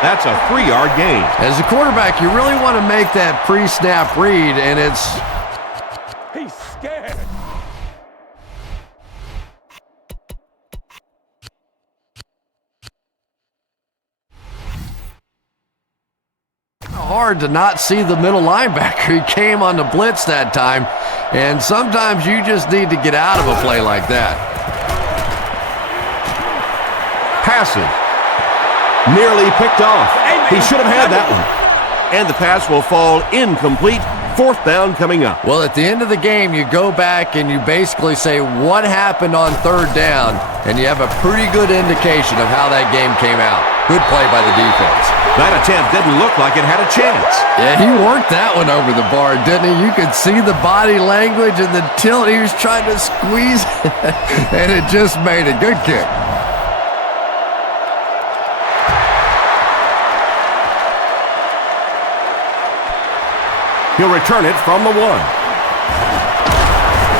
That's a 3-yard gain. As a quarterback, you really want to make that pre-snap read, and it's... He's scared. hard to not see the middle linebacker. He came on the blitz that time, and sometimes you just need to get out of a play like that. Passes. Nearly picked off. He should have had that one. And the pass will fall incomplete. 4th down coming up. Well, at the end of the game, you go back and you basically say what happened on 3rd down, and you have a pretty good indication of how that game came out. Good play by the defense. That attempt didn't look like it had a chance. Yeah, he worked that one over the bar, didn't he? You could see the body language and the tilt. He was trying to squeeze it, and it just made a good kick. He'll return it from the 1.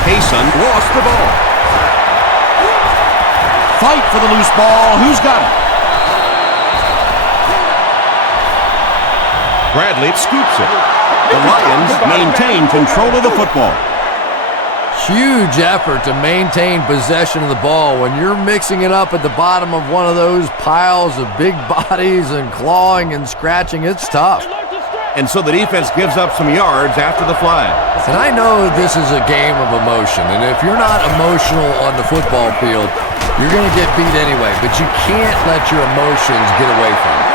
Payson lost the ball. Fight for the loose ball. Who's got it? Bradley scoops it. The Lions maintain control of the football. Huge effort to maintain possession of the ball. When you're mixing it up at the bottom of one of those piles of big bodies and clawing and scratching, it's tough. And so the defense gives up some yards after the flag. And I know this is a game of emotion, and if you're not emotional on the football field, you're going to get beat anyway, but you can't let your emotions get away from you.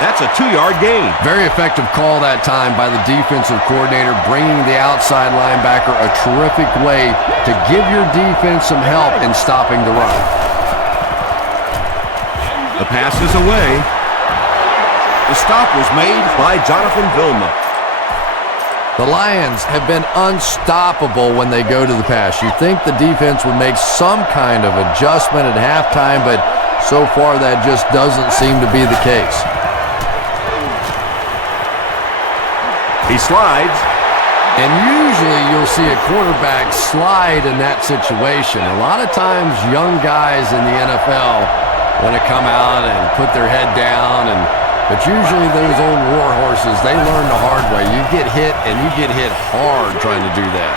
That's a 2-yard gain. Very effective call that time by the defensive coordinator, bringing the outside linebacker a terrific way to give your defense some help in stopping the run. The pass is away. The stop was made by Jonathan Vilma. The Lions have been unstoppable when they go to the pass. You'd think the defense would make some kind of adjustment at halftime, but so far that just doesn't seem to be the case. He slides. And usually you'll see a quarterback slide in that situation. A lot of times young guys in the NFL want to come out and put their head down, but usually those old war horses, they learn the hard way. You get hit, and you get hit hard trying to do that.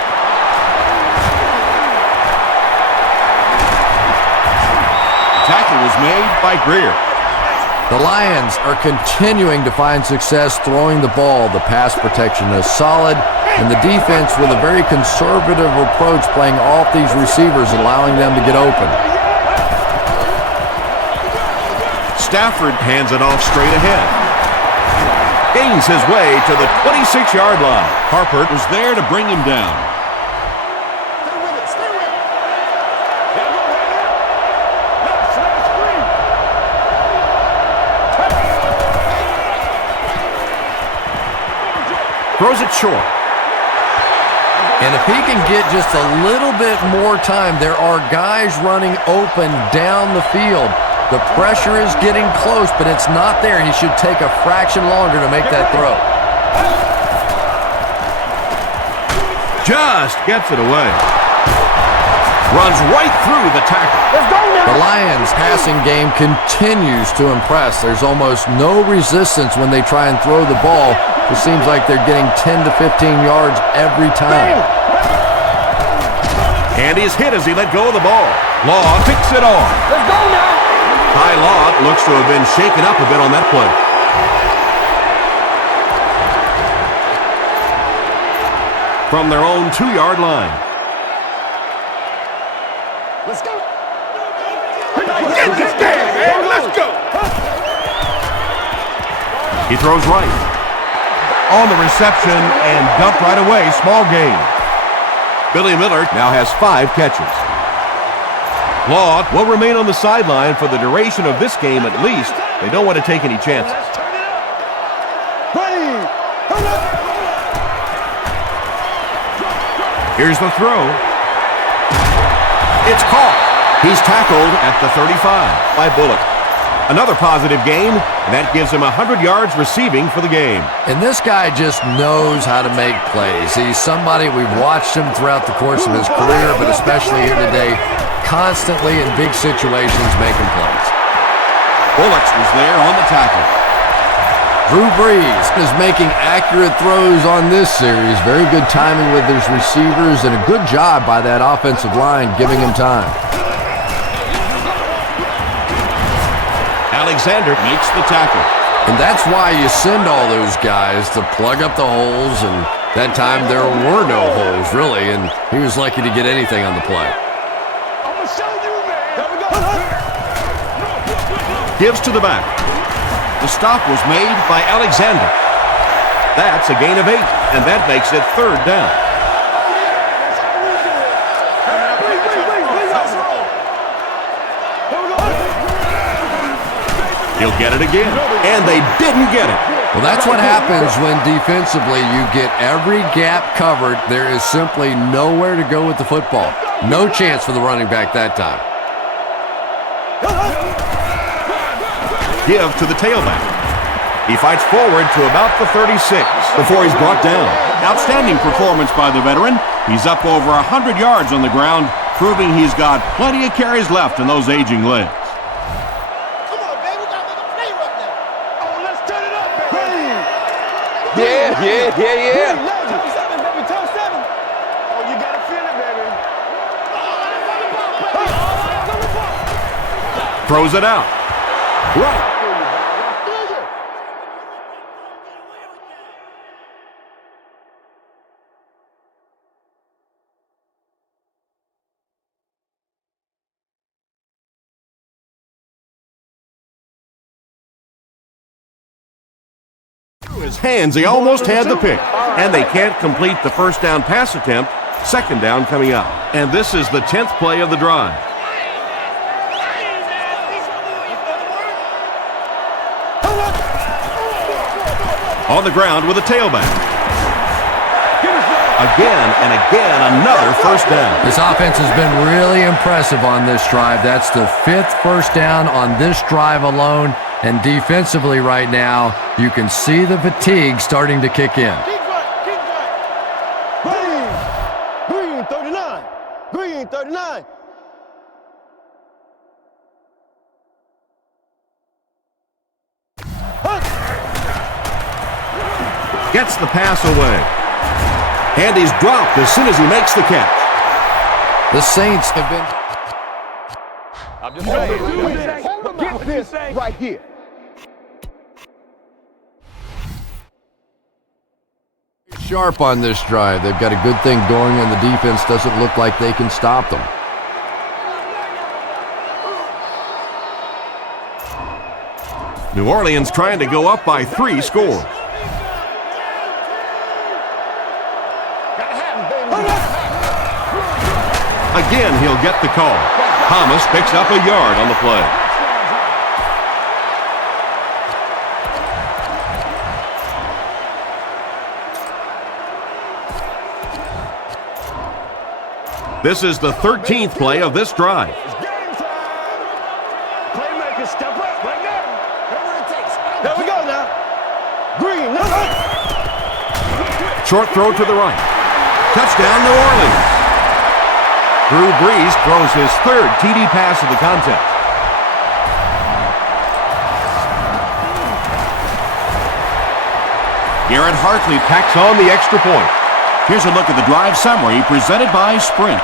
Tackle was made by Greer. The Lions are continuing to find success throwing the ball. The pass protection is solid, and the defense with a very conservative approach playing off these receivers, allowing them to get open. Stafford hands it off straight ahead. Gains his way to the 26-yard line. Harper was there to bring him down. Stay with it. Stay with it. Yeah, go right now. Left slash screen. Throws it short. And if he can get just a little bit more time, there are guys running open down the field. The pressure is getting close, but it's not there. He should take a fraction longer to make that throw. Just gets it away. Runs right through the tackle. Let's go now. The Lions' passing game continues to impress. There's almost no resistance when they try and throw the ball. It seems like they're getting 10 to 15 yards every time. And he's hit as he let go of the ball. Law picks it off. Let's go now. Ty Law looks to have been shaken up a bit on that play. From their own 2-yard line. Let's go. Get this game, man. Let's go. He throws right. On the reception and dumped right away. Small gain. Billy Miller now has 5 catches. Law will remain on the sideline for the duration of this game at least. They don't want to take any chances. Let's turn it up. Ready. Hold up. Here's the throw. It's caught. He's tackled at the 35 by Bullock. Another positive game, and that gives him 100 yards receiving for the game. And this guy just knows how to make plays. He's somebody we've watched him throughout the course of his career, but especially here today, constantly in big situations making plays. Bullock was there on the tackle. Drew Brees is making accurate throws on this series. Very good timing with his receivers and a good job by that offensive line giving him time. Alexander makes the tackle. And that's why you send all those guys to plug up the holes, and that time there were no holes, really, and he was lucky to get anything on the play. I'm going to show you, man. Here we go. Gives to the back. The stop was made by Alexander. That's a gain of 8, and that makes it 3rd down. He'll get it again, and they didn't get it. Well, that's what happens when defensively you get every gap covered. There is simply nowhere to go with the football. No chance for the running back that time. Give to the tailback. He fights forward to about the 36 before he's brought down. Outstanding performance by the veteran. He's up over 100 yards on the ground, proving he's got plenty of carries left in those aging legs. Come on, baby. We got to make a play right now. Oh, let's turn it up, baby. Yeah. Toe 7, baby. Toe 7. Oh, you got to feel it, baby. Throws it out. Right. Through his hands, he almost had the pick. And they can't complete the first down pass attempt. 2nd down coming up. And this is the 10th play of the drive. On the ground with a tailback. Again and again, another 1st down. This offense has been really impressive on this drive. That's the 5th first down on this drive alone. And defensively right now, you can see the fatigue starting to kick in. Green 39. Green 39. Gets the pass away. And he's dropped as soon as he makes the catch. The Saints have been... I'm just saying. Get this right here. sharp on this drive. They've got a good thing going, and the defense doesn't look like they can stop them. New Orleans trying to go up by 3 scores. Again, he'll get the call. Thomas picks up a yard on the play. This is the 13th play of this drive. It's game time. Playmakers step up right now. Whatever it takes. There we go now. Green. No. Short throw to the right. Touchdown, New Orleans. Drew Brees throws his 3rd TD pass of the contest. Garrett Hartley tacks on the extra point. Here's a look at the drive summary presented by Sprint.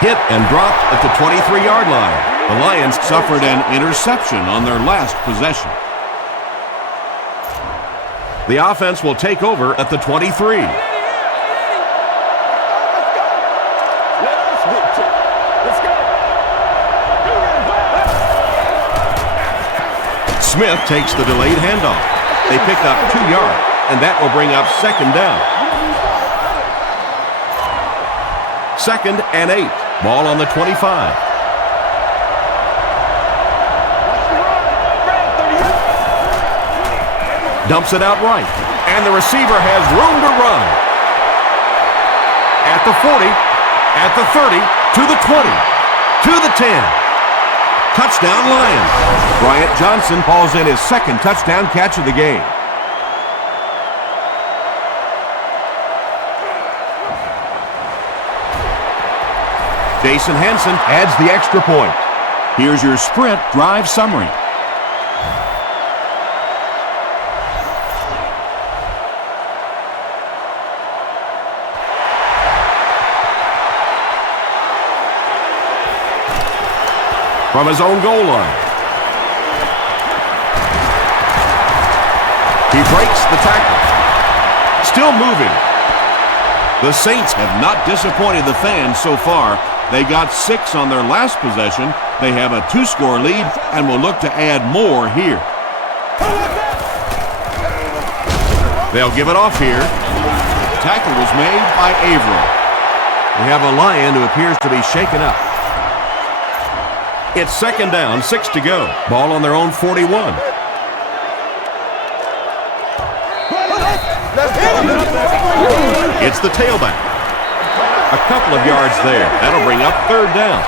Hit and dropped at the 23-yard line. The Lions suffered an interception on their last possession. The offense will take over at the 23. Smith takes the delayed handoff. They pick up 2 yards, and that will bring up 2nd down. 2nd and 8. Ball on the 25. Dumps it out right, and the receiver has room to run. At the 40, at the 30, to the 20, to the 10. Touchdown Lions. Bryant Johnson hauls in his 2nd touchdown catch of the game. Jason Hanson adds the extra point. Here's your Sprint drive summary. From his own goal line. He breaks the tackle. Still moving. The Saints have not disappointed the fans so far. They got 6 on their last possession. They have a 2-score lead and will look to add more here. They'll give it off here. The tackle was made by Averill. We have a Lion who appears to be shaken up. It's 2nd down, 6 to go. Ball on their own 41. It's the tailback. A couple of yards there. That'll bring up 3rd down.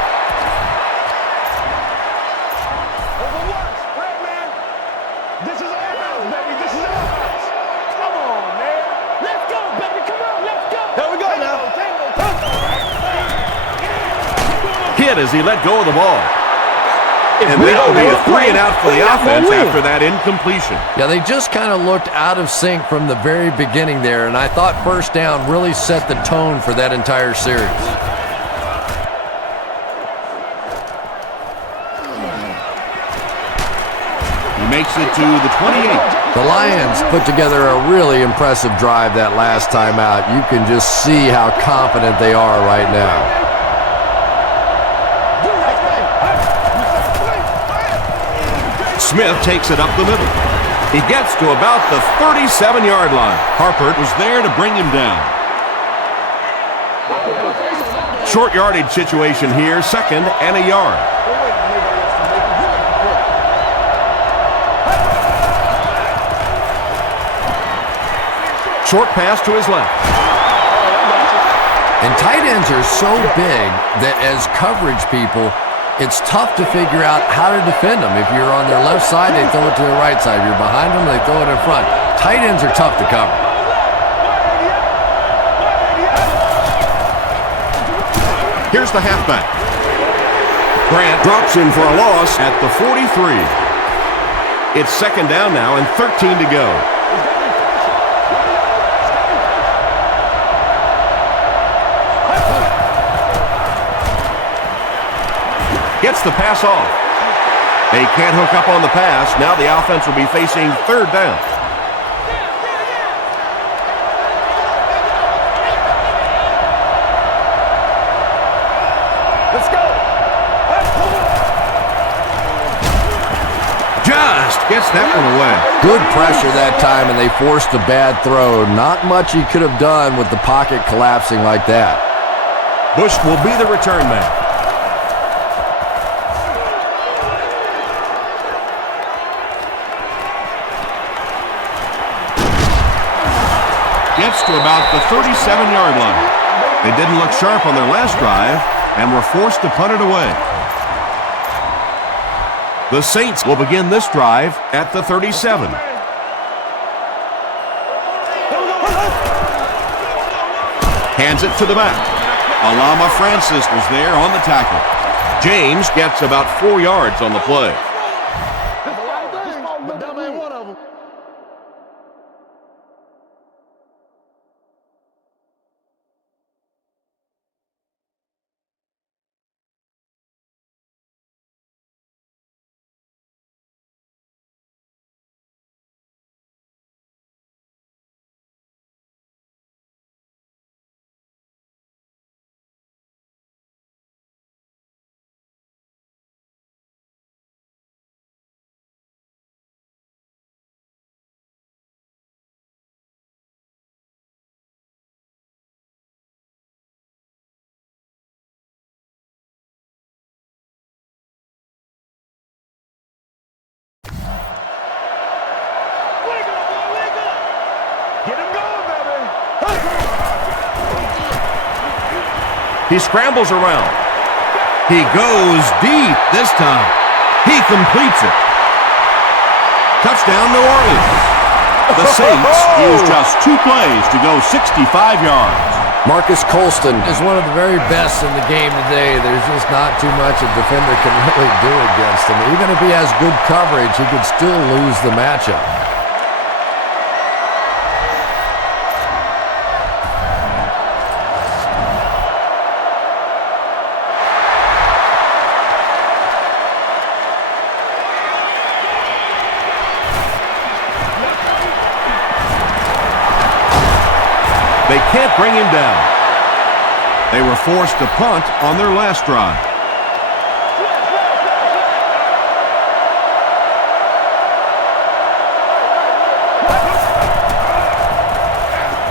This is our house, baby. This is our house. Come on, man. Let's go, baby. Come on, let's go. There we go now. Hit as he let go of the ball. And that'll be a 3 and out for the offense after that incompletion. Yeah, they just kind of looked out of sync from the very beginning there, and I thought 1st down really set the tone for that entire series. He makes it to the 28. The Lions put together a really impressive drive that last time out. You can just see how confident they are right now. Smith takes it up the middle. He gets to about the 37-yard line. Harper was there to bring him down. Short yardage situation here, 2nd and a yard. Short pass to his left. And tight ends are so big that as coverage people, it's tough to figure out how to defend them. If you're on their left side, they throw it to the right side. If you're behind them, they throw it in front. Tight ends are tough to cover. Here's the halfback. Grant drops in for a loss at the 43. It's 2nd down now and 13 to go. Gets the pass off. They can't hook up on the pass. Now the offense will be facing third down. Let's go. Just gets that one away. Good pressure that time, and they forced a bad throw. Not much he could have done with the pocket collapsing like that. Bush will be the return man. Gets to about the 37-yard line. They didn't look sharp on their last drive and were forced to punt it away. The Saints will begin this drive at the 37. Hands it to the back. Alama Francis was there on the tackle. James gets about 4 yards on the play. Get him going, baby. He scrambles around. He goes deep this time. He completes it. Touchdown, New Orleans. The Saints use just 2 plays to go 65 yards. Marcus Colston is one of the very best in the game today. There's just not too much a defender can really do against him. Even if he has good coverage, he could still lose the matchup. They can't bring him down. They were forced to punt on their last drive.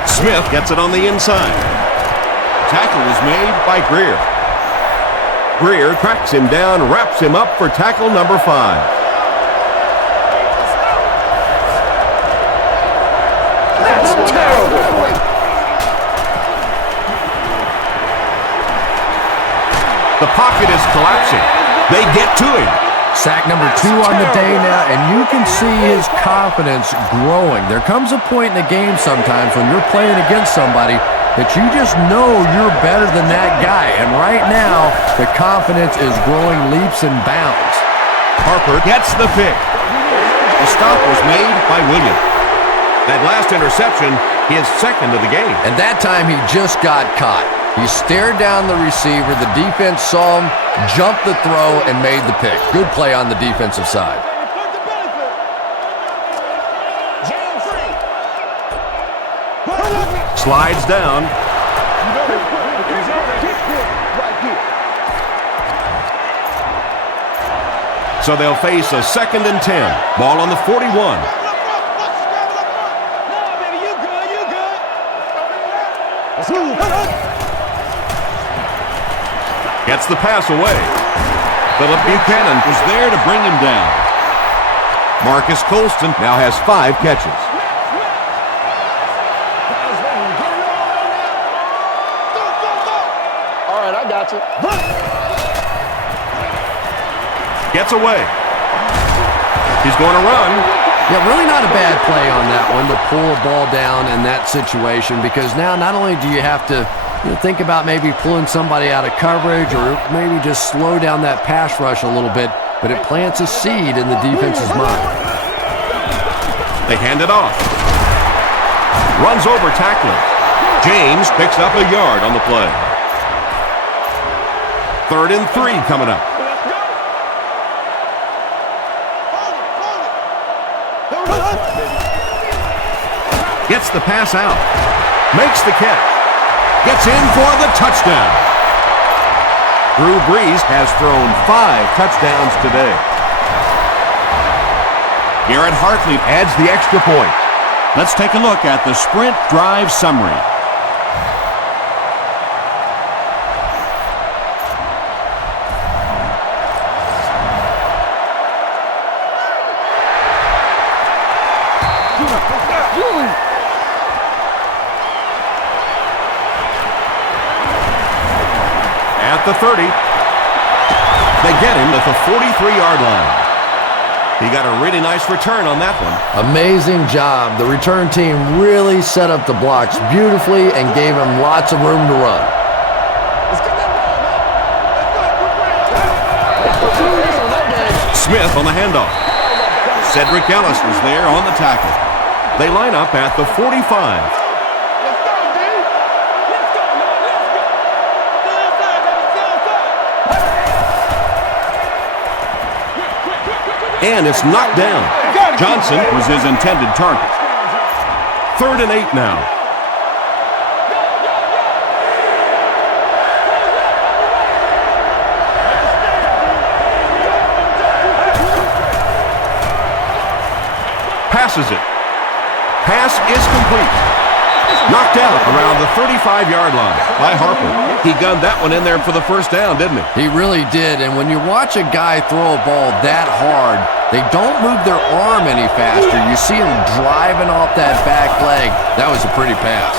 Smith gets it on the inside. Tackle is made by Greer. Greer tracks him down, wraps him up for tackle number 5. The pocket is collapsing. They get to him. Sack number 2 on the day now, and you can see his confidence growing. There comes a point in the game sometimes when you're playing against somebody that you just know you're better than that guy. And right now, the confidence is growing leaps and bounds. Harper gets the pick. The stop was made by Williams. That last interception, his second of the game. And that time he just got caught. He stared down the receiver, the defense saw him, jumped the throw, and made the pick. Good play on the defensive side. Slides down. So they'll face a 2nd and 10. Ball on the 41. Gets the pass away. Philip Buchanan was there to bring him down. Marcus Colston now has 5 catches. All right, I got you. Gets away. He's going to run. Yeah, really not a bad play on that one to pull a ball down in that situation, because now not only do you have to think about maybe pulling somebody out of coverage or maybe just slow down that pass rush a little bit, but it plants a seed in the defense's mind. They hand it off. Runs over tackling. James picks up a yard on the play. 3rd and 3 coming up. Gets the pass out. Makes the catch. Gets in for the touchdown. Drew Brees has thrown 5 touchdowns today. Garrett Hartley adds the extra point. Let's take a look at the sprint drive summary. At the 30. They get him at the 43-yard line. He got a really nice return on that one. Amazing job. The return team really set up the blocks beautifully and gave him lots of room to run. Smith on the handoff. Cedric Ellis was there on the tackle. They line up at the 45. And it's knocked down. Johnson was his intended target. 3rd and 8 now. Passes it. Pass is complete. Knocked out around the 35-yard line by Harper. He gunned that one in there for the first down, didn't he? He really did, and when you watch a guy throw a ball that hard, they don't move their arm any faster. You see him driving off that back leg. That was a pretty pass.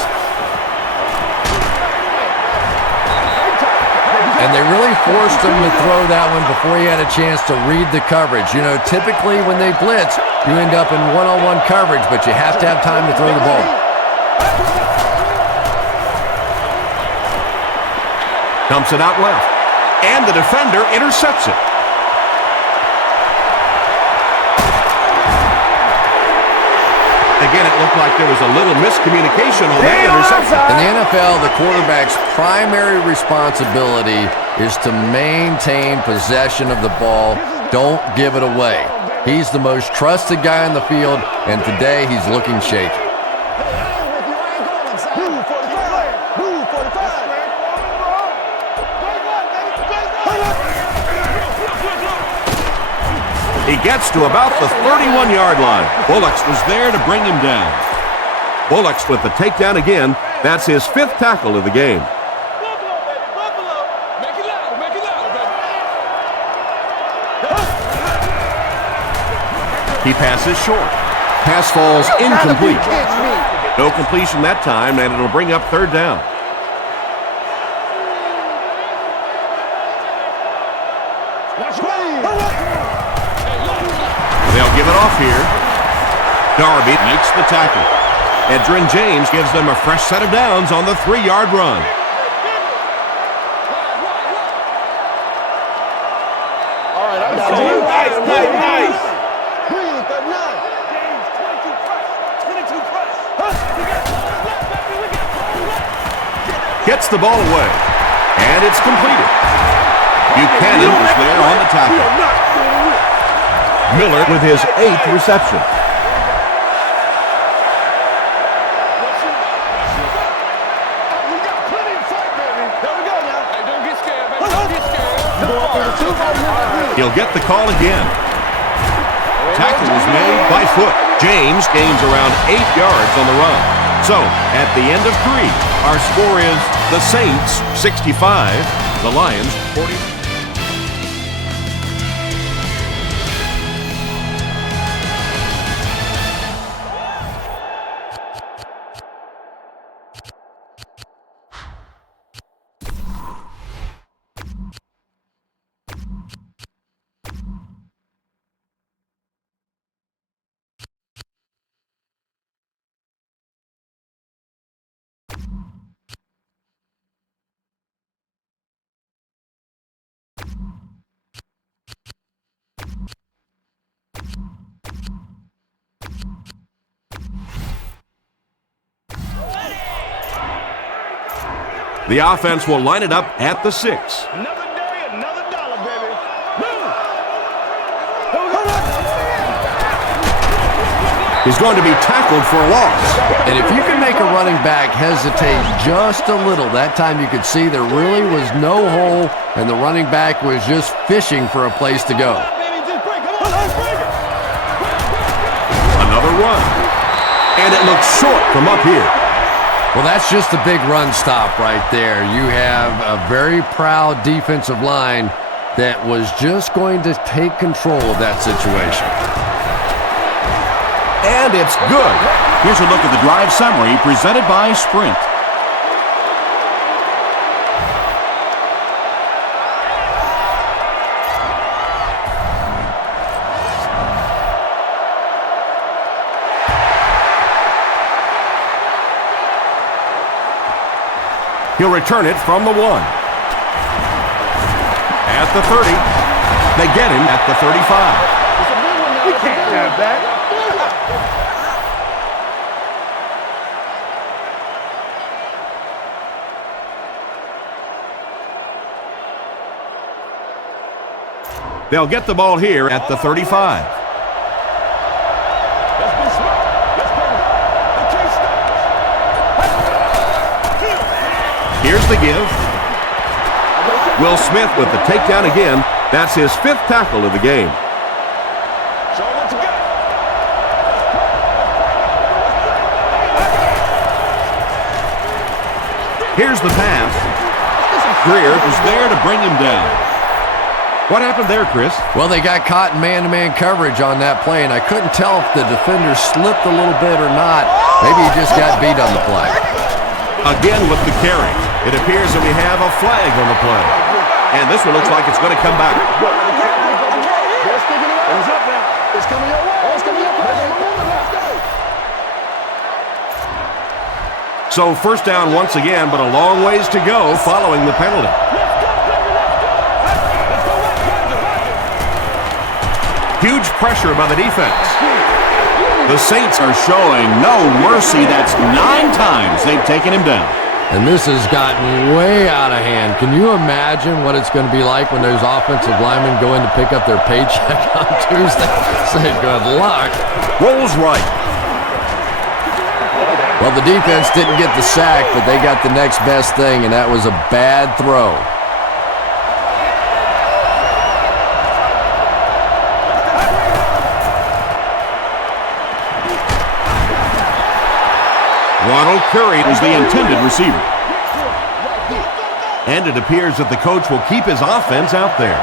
And they really forced him to throw that one before he had a chance to read the coverage. You know, typically when they blitz, you end up in one-on-one coverage, but you have to have time to throw the ball. Dumps it out left. And the defender intercepts it. Again, it looked like there was a little miscommunication on that interception. In the NFL, the quarterback's primary responsibility is to maintain possession of the ball. Don't give it away. He's the most trusted guy on the field, and today he's looking shaky. He gets to about the 31-yard line. Bullocks was there to bring him down. Bullocks with the takedown again. That's his 5th tackle of the game. He passes short. Pass falls incomplete. No completion that time, and it'll bring up 3rd down. They'll give it off here. Darby makes the tackle. Edgerrin James gives them a fresh set of downs on the 3-yard run. All right, nice. Gets the ball away, and it's completed. Buchanan was there on the tackle. Miller with his 8th reception. He'll get the call again. Tackle was made by foot. James gains around 8 yards on the run. So, at the end of 3, our score is the Saints 65, the Lions 40. The offense will line it up at the 6. Another day, another dollar, baby. is going to be tackled for a loss. And if you can make a running back hesitate just a little, that time you could see there really was no hole, and the running back was just fishing for a place to go. Another run. And it looks short from up here. Well, that's just a big run stop right there. You have a very proud defensive line that was just going to take control of that situation. And it's good. Here's a look at the drive summary presented by Sprint. He'll return it from the 1. At the 30. They get him at the 35. We can't have that. They'll get the ball here at the 35. Let's be smart. Let's play. They can't stop us. Here's the give. Will Smith with the takedown again. That's his 5th tackle of the game. Show what you got. Here's the pass. Greer was there to bring him down. What happened there, Chris? Well, they got caught in man-to-man coverage on that play, and I couldn't tell if the defender slipped a little bit or not. Maybe he just got beat on the play. Again with the carry. It appears that we have a flag on the play. And this one looks like it's going to come back. It's up now. It's coming your way. It's coming your way. So first down once again, but a long ways to go following the penalty. Huge pressure by the defense. The Saints are showing no mercy. That's 9 times they've taken him down. And this has gotten way out of hand. Can you imagine what it's going to be like when those offensive linemen go in to pick up their paycheck on Tuesday? Say good luck. Rolls right. Well, the defense didn't get the sack, but they got the next best thing, and that was a bad throw. Ronald Curry is the intended receiver. And it appears that the coach will keep his offense out there.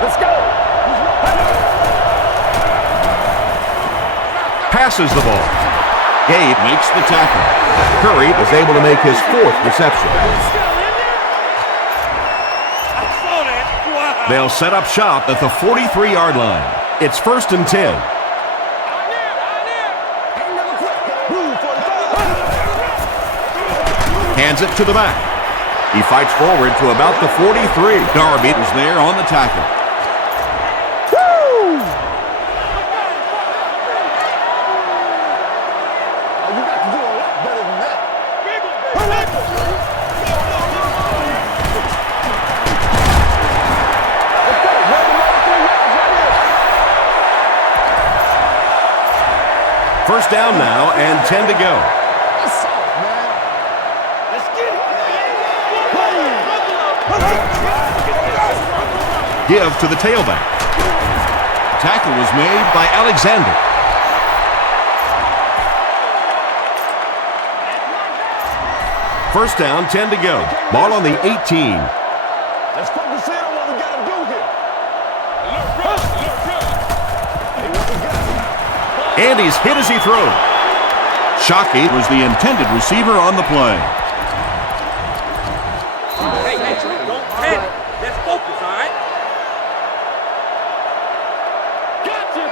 Let's go. Passes the ball. Gabe makes the tackle. Curry is able to make his 4th reception. They'll set up shop at the 43-yard line. It's 1st and 10. Hands it to the back. He fights forward to about the 43. Darby is there on the tackle. Woo! You got to do a lot better than that. First down now and 10 to go. That's soft, man. Let's get it. Give to the tailback. Tackle was made by Alexander. First down, 10 to go. Ball on the 18. Let's focus in on what we got to do here. And he's hit as he throws. Shockey was the intended receiver on the play. Hey, don't panic. Let's focus, all right? Gotcha.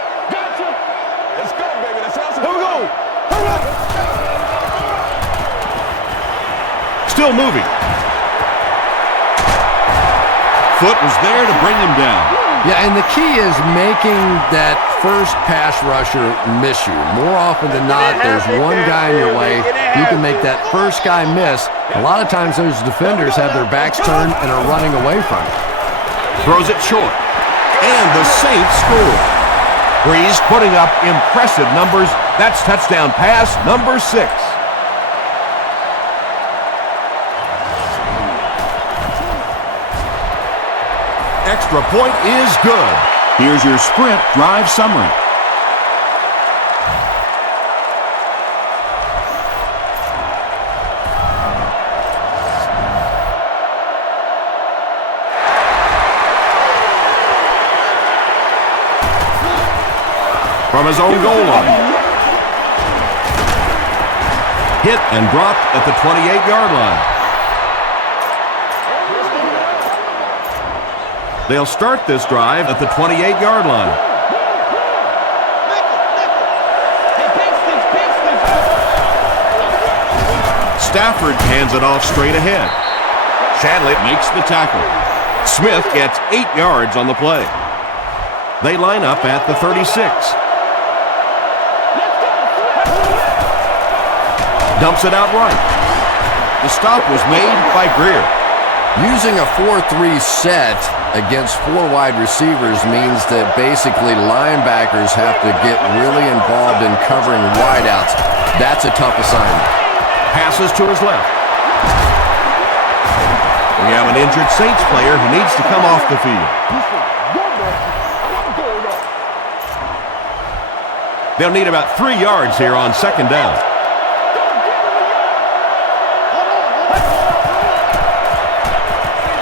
Let's go, baby. Let's have some fun. Here we go. Hurry up. Still moving. Foot was there to bring him down. Yeah, and the key is making that first pass rusher miss you. More often than not, there's one guy in your way. You can make that first guy miss. A lot of times those defenders have their backs turned and are running away from it. Throws it short. And the Saints score. Breeze putting up impressive numbers. That's touchdown pass number 6. Extra point is good. Here's your sprint drive summary. From his own goal line. Hit and dropped at the 28-yard line. They'll start this drive at the 28-yard line. Stafford hands it off straight ahead. Shadley makes the tackle. Smith gets 8 yards on the play. They line up at the 36. Dumps it out right. The stop was made by Greer. Using a 4-3 set against 4 wide receivers means that basically linebackers have to get really involved in covering wideouts. That's a tough assignment. Passes to his left. We have an injured Saints player who needs to come off the field. They'll need about 3 yards here on second down.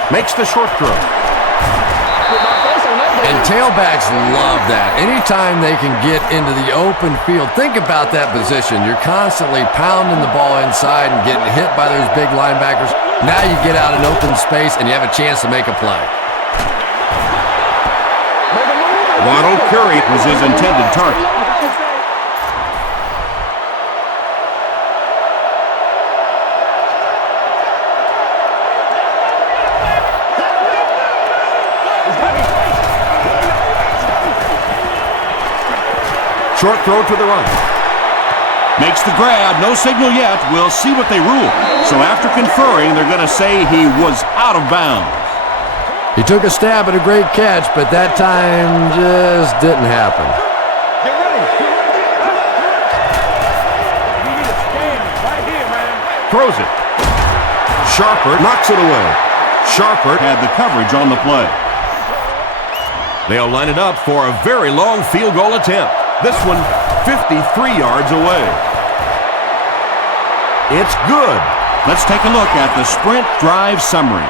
Makes the short throw. And tailbacks love that. Anytime they can get into the open field, think about that position. You're constantly pounding the ball inside and getting hit by those big linebackers. Now you get out in open space and you have a chance to make a play. Ronald Curry was his intended target. Short throw to the right. Makes the grab. No signal yet. We'll see what they rule. So after conferring, they're going to say he was out of bounds. He took a stab at a great catch, but that time just didn't happen. Get ready. We need a stand right here, man. Throws it. Sharper knocks it away. Sharper had the coverage on the play. They'll line it up for a very long field goal attempt. This one 53 yards away. It's good. Let's take a look at the sprint drive summary.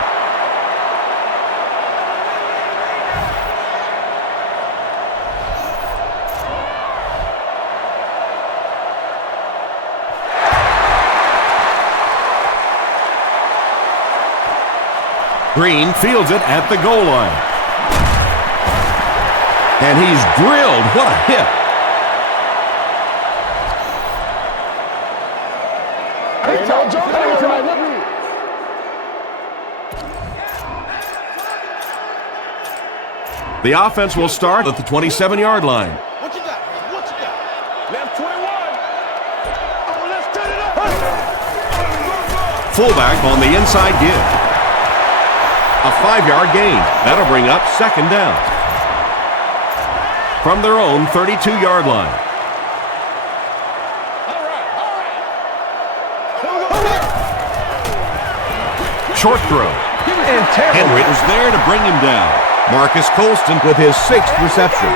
Green fields it at the goal line. And he's drilled. What a hit. The offense will start at the 27-yard line. What you got? What you got? Left 21. Oh, let's turn it up. Fullback on the inside give. A 5-yard gain. That'll bring up second down. From their own 32-yard line. Short throw. Henry was there to bring him down. Marcus Colston with his 6th reception.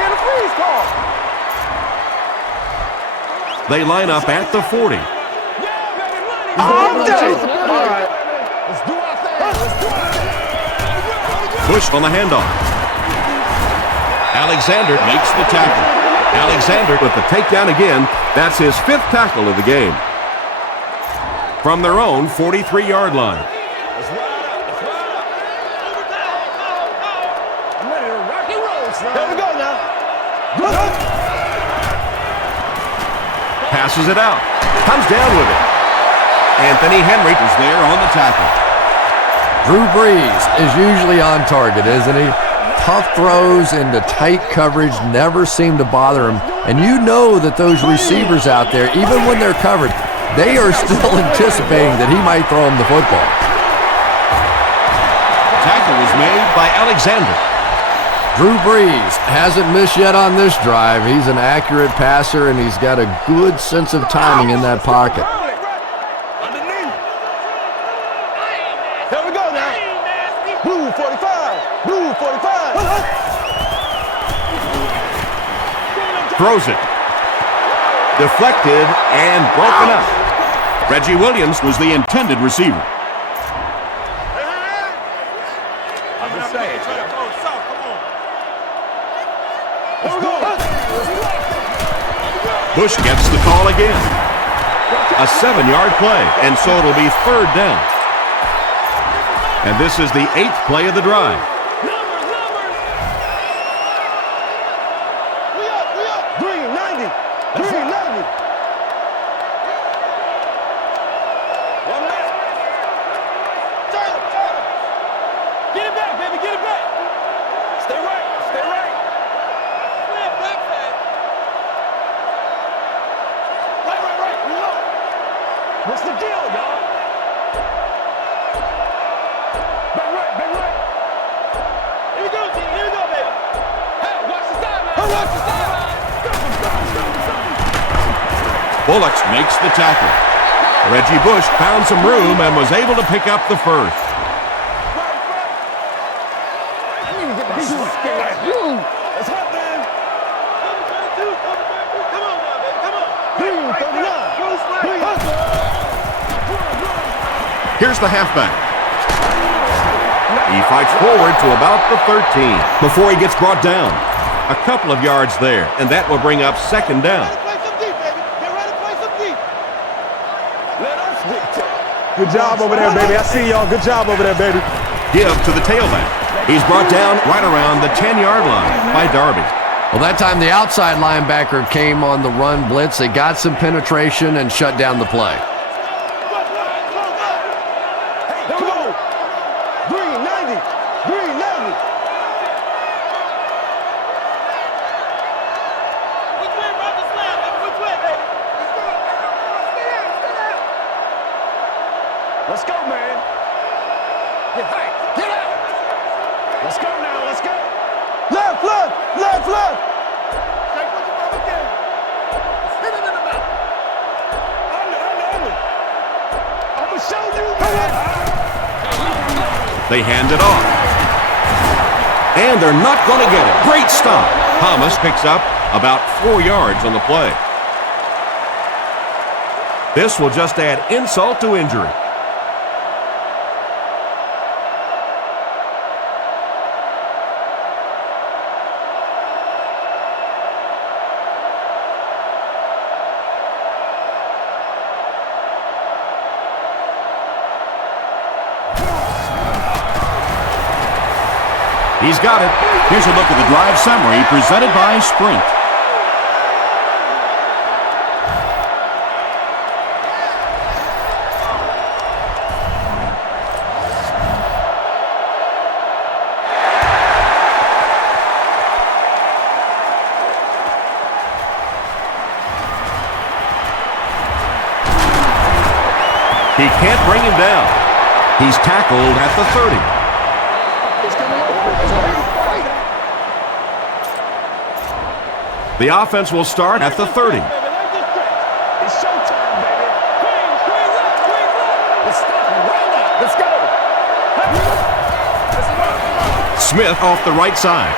They line up at the 40. Push on the handoff. Alexander makes the tackle. Alexander with the takedown again. That's his 5th tackle of the game. From their own 43-yard line. I'm ready to rock and roll, son. Here we go now. Passes it out. Comes down with it. Anthony Henry is there on the tackle. Drew Brees is usually on target, isn't he? Tough throws into tight coverage never seem to bother him. And you know that those receivers out there, even when they're covered, they are still anticipating that he might throw him the football. Tackle was made by Alexander. Drew Brees hasn't missed yet on this drive. He's an accurate passer, and he's got a good sense of timing in that pocket. Here we go now. Blue 45. Blue 45. Throws it. Deflected and broken up. Reggie Williams was the intended receiver. I'm just saying. Bush gets the call again. A 7-yard play, and so it'll be 3rd down. And this is the 8th play of the drive. Green 90. Green 90. One left. Turn. Get it back, baby. Get it back. Stay right. Stay right. Backside. Right. Reload. What's the deal, y'all? Back right. Here we go, G. Here we go, baby. Hey, watch the sideline. Watch the sideline. Bullocks makes the tackle. Reggie Bush found some room and was able to pick up the first. That's hot, man. Come on now, baby. Come on. Green 39. Here's the halfback. He fights forward to about the 13 before he gets brought down. A couple of yards there, and that will bring up 2nd down. Play some deep, baby. Get ready to play some deep. Let us dictate. Good job over there, baby. I see y'all. Good job over there, baby. Give to the tailback. He's brought down right around the 10-yard line by Darby. Well, that time the outside linebacker came on the run blitz. They got some penetration and shut down the play. Here we go. Green 90. Green 90. Which way, Roger Slam? Which way, baby? Let's go, man. Get high. Get out. Let's go now. Let's go. Left. Take what you want again. Hit him in the mouth. Under. I'm going to show you, man. They hand it off. And they're not going to get it. Great stop. Thomas picks up about 4 yards on the play. This will just add insult to injury. He's got it. Here's a look at the drive summary presented by Sprint. He can't bring him down. He's tackled at the 30. The offense will start at the 30. It's showtime, baby. Queen left. Let's stop it right now. Let's go. Smith off the right side.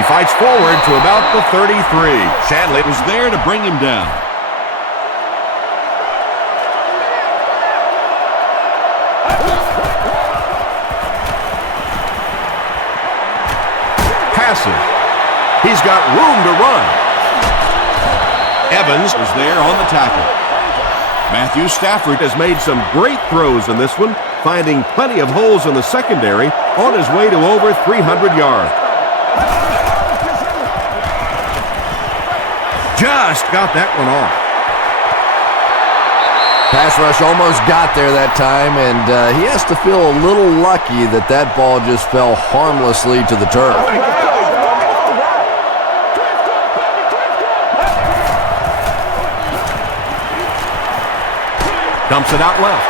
He fights forward to about the 33. Shanley was there to bring him down. Passes. He's got room to run. Evans is there on the tackle. Matthew Stafford has made some great throws in this one, finding plenty of holes in the secondary on his way to over 300 yards. Just got that one off. Pass rush almost got there that time, and he has to feel a little lucky that that ball just fell harmlessly to the turf. Dumps it out left.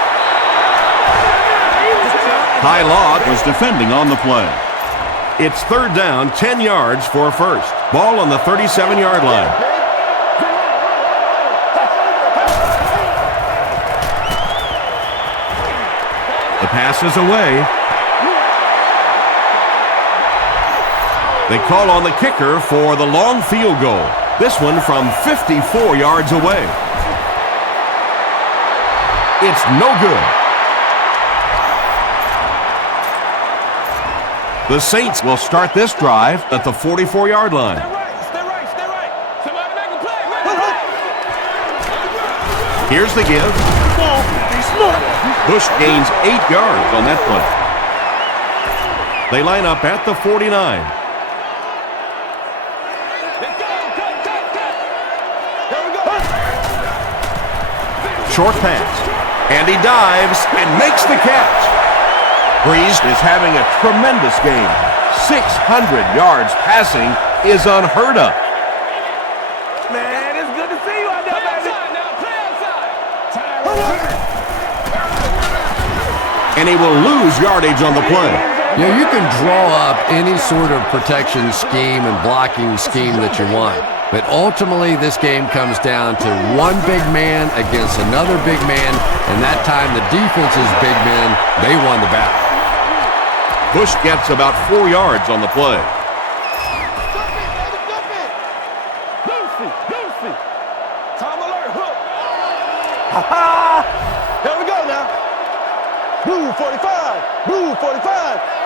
Ty Law was defending on the play. It's third down, 10 yards for a first. Ball on the 37-yard line. The pass is away. They call on the kicker for the long field goal. This one from 54 yards away. It's no good. The Saints will start this drive at the 44-yard line. Stay right. Somebody make a play. Here's the give. Bush gains 8 yards on that play. They line up at the 49. Short pass. And he dives and makes the catch. Breeze is having a tremendous game. 600 yards passing is unheard of. Man, it's good to see you out there, baby. Play outside. And he will lose yardage on the play. You know, you can draw up any sort of protection scheme and blocking scheme that you want. But ultimately, this game comes down to one big man against another big man. And that time, the defense's big men, they won the battle. Bush gets about 4 yards on the play. Goosey. Time alert, hook. Here we go now. Blue 45. Blue 45.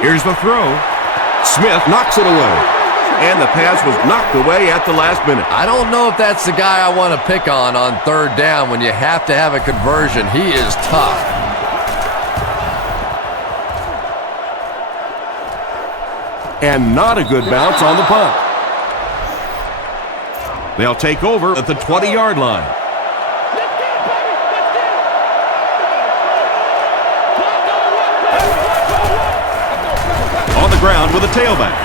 Here's the throw. Smith knocks it away. And the pass was knocked away at the last minute. I don't know if that's the guy I want to pick on third down when you have to have a conversion. He is tough. And not a good bounce on the punt. They'll take over at the 20-yard line. On the ground with a tailback.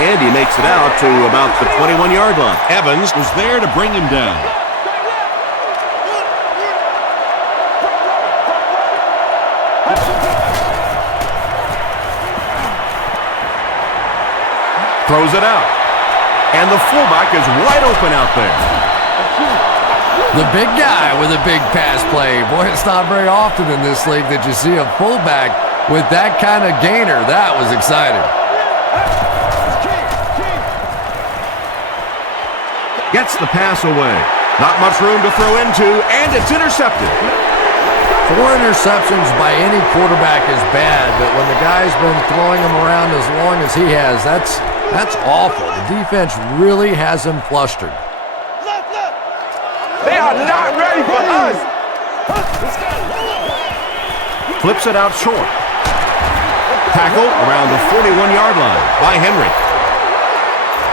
And he makes it out to about the 21-yard line. Evans was there to bring him down. Throws it out. And the fullback is wide open out there. The big guy with a big pass play. Boy, it's not very often in this league that you see a fullback with that kind of gainer. That was exciting. Gets the pass away. Not much room to throw into, and it's intercepted. 4 interceptions by any quarterback is bad, but when the guy's been throwing them around as long as he has, that's awful. The defense really has him flustered. They are not ready for us. Flips it out short. Tackle around the 41-yard line by Henry.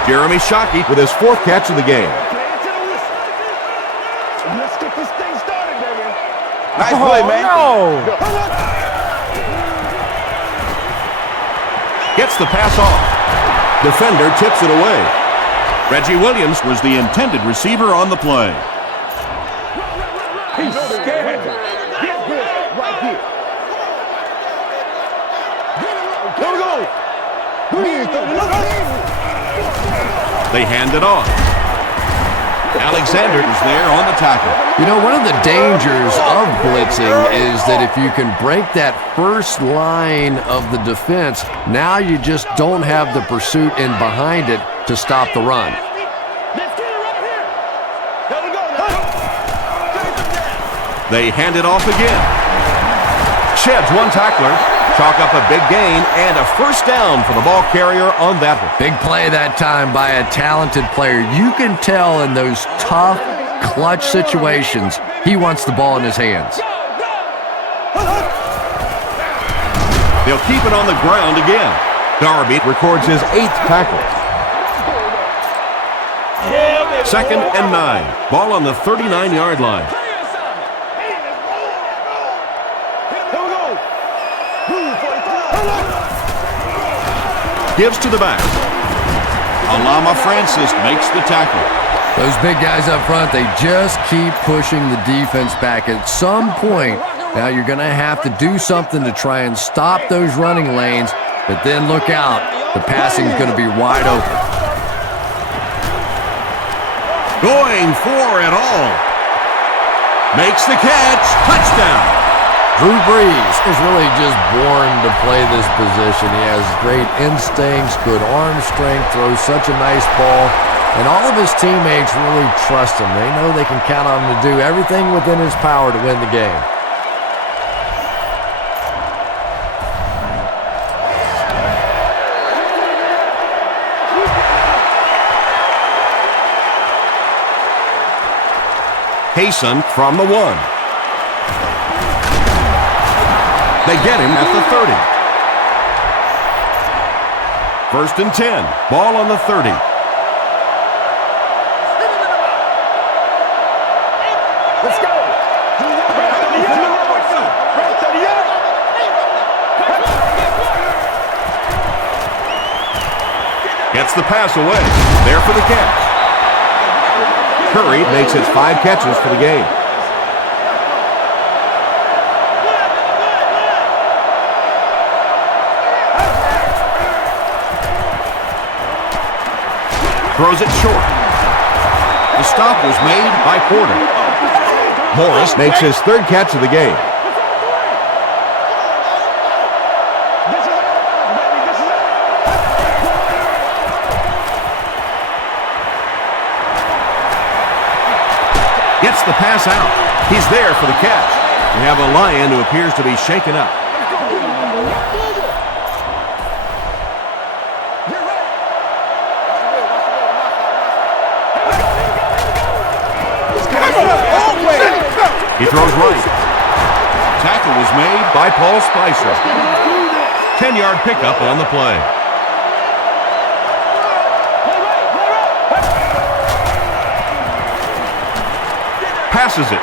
Jeremy Shockey with his 4th catch of the game. Let's get this thing started, baby. Nice play, man. No. Gets the pass off. Defender tips it away. Reggie Williams was the intended receiver on the play. He's scared. Get good right here. Here we go. They hand it off. Alexander is there on the tackle. You know, one of the dangers of blitzing is that if you can break that first line of the defense, now you just don't have the pursuit in behind it to stop the run. Let's get it right here. Here we They hand it off again. Sheds one tackler. Chalk up a big gain and a first down for the ball carrier on that one. Big play that time by a talented player. You can tell in those tough, clutch situations, he wants the ball in his hands. They'll keep it on the ground again. Darby records his 8th tackle. 2nd and 9. Ball on the 39-yard line. Gives to the back. Alama Francis makes the tackle. Those big guys up front, they just keep pushing the defense back. At some point, now you're going to have to do something to try and stop those running lanes, but then look out. The passing is going to be wide open. Going for it all. Makes the catch. Touchdown. Drew Brees is really just born to play this position. He has great instincts, good arm strength, throws such a nice ball, and all of his teammates really trust him. They know they can count on him to do everything within his power to win the game. Hasten from the 1. They get him at the 30. 1st and 10. Ball on the 30. Let's go. Gets the pass away. There for the catch. Curry makes his 5 catches for the game. Throws it short. The stop was made by Porter. Morris makes his 3rd catch of the game. Gets the pass out. He's there for the catch. We have a Lion who appears to be shaken up. He throws right. Tackle was made by Paul Spicer. 10-yard pickup on the play. Passes it.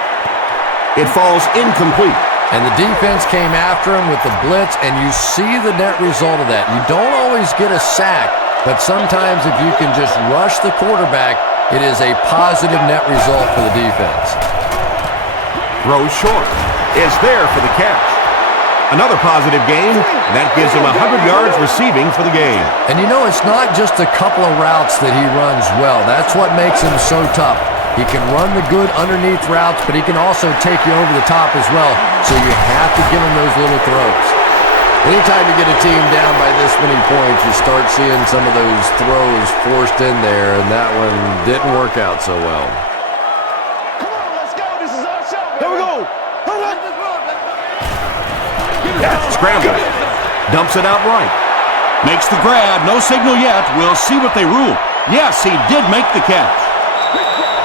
It falls incomplete. And the defense came after him with the blitz, and you see the net result of that. You don't always get a sack, but sometimes if you can just rush the quarterback, it is a positive net result for the defense. Throws short. Is there for the catch. Another positive gain, and that gives him 100 yards receiving for the game. And you know, it's not just a couple of routes that he runs well. That's what makes him so tough. He can run the good underneath routes, but he can also take you over the top as well. So you have to give him those little throws. Anytime you get a team down by this many points, you start seeing some of those throws forced in there, and that one didn't work out so well. Scramble. Dumps it out right. Makes the grab. No signal yet. We'll see what they rule. Yes, he did make the catch.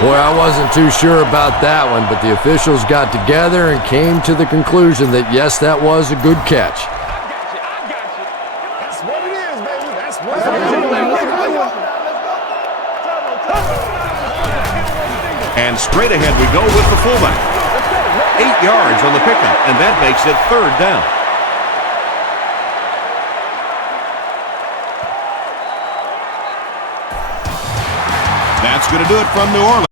Boy, I wasn't too sure about that one, but the officials got together and came to the conclusion that, yes, that was a good catch. That's what it is, baby. That's what it is. And straight ahead we go with the fullback. 8 yards on the pickup, and that makes it 3rd down. That's going to do it from New Orleans.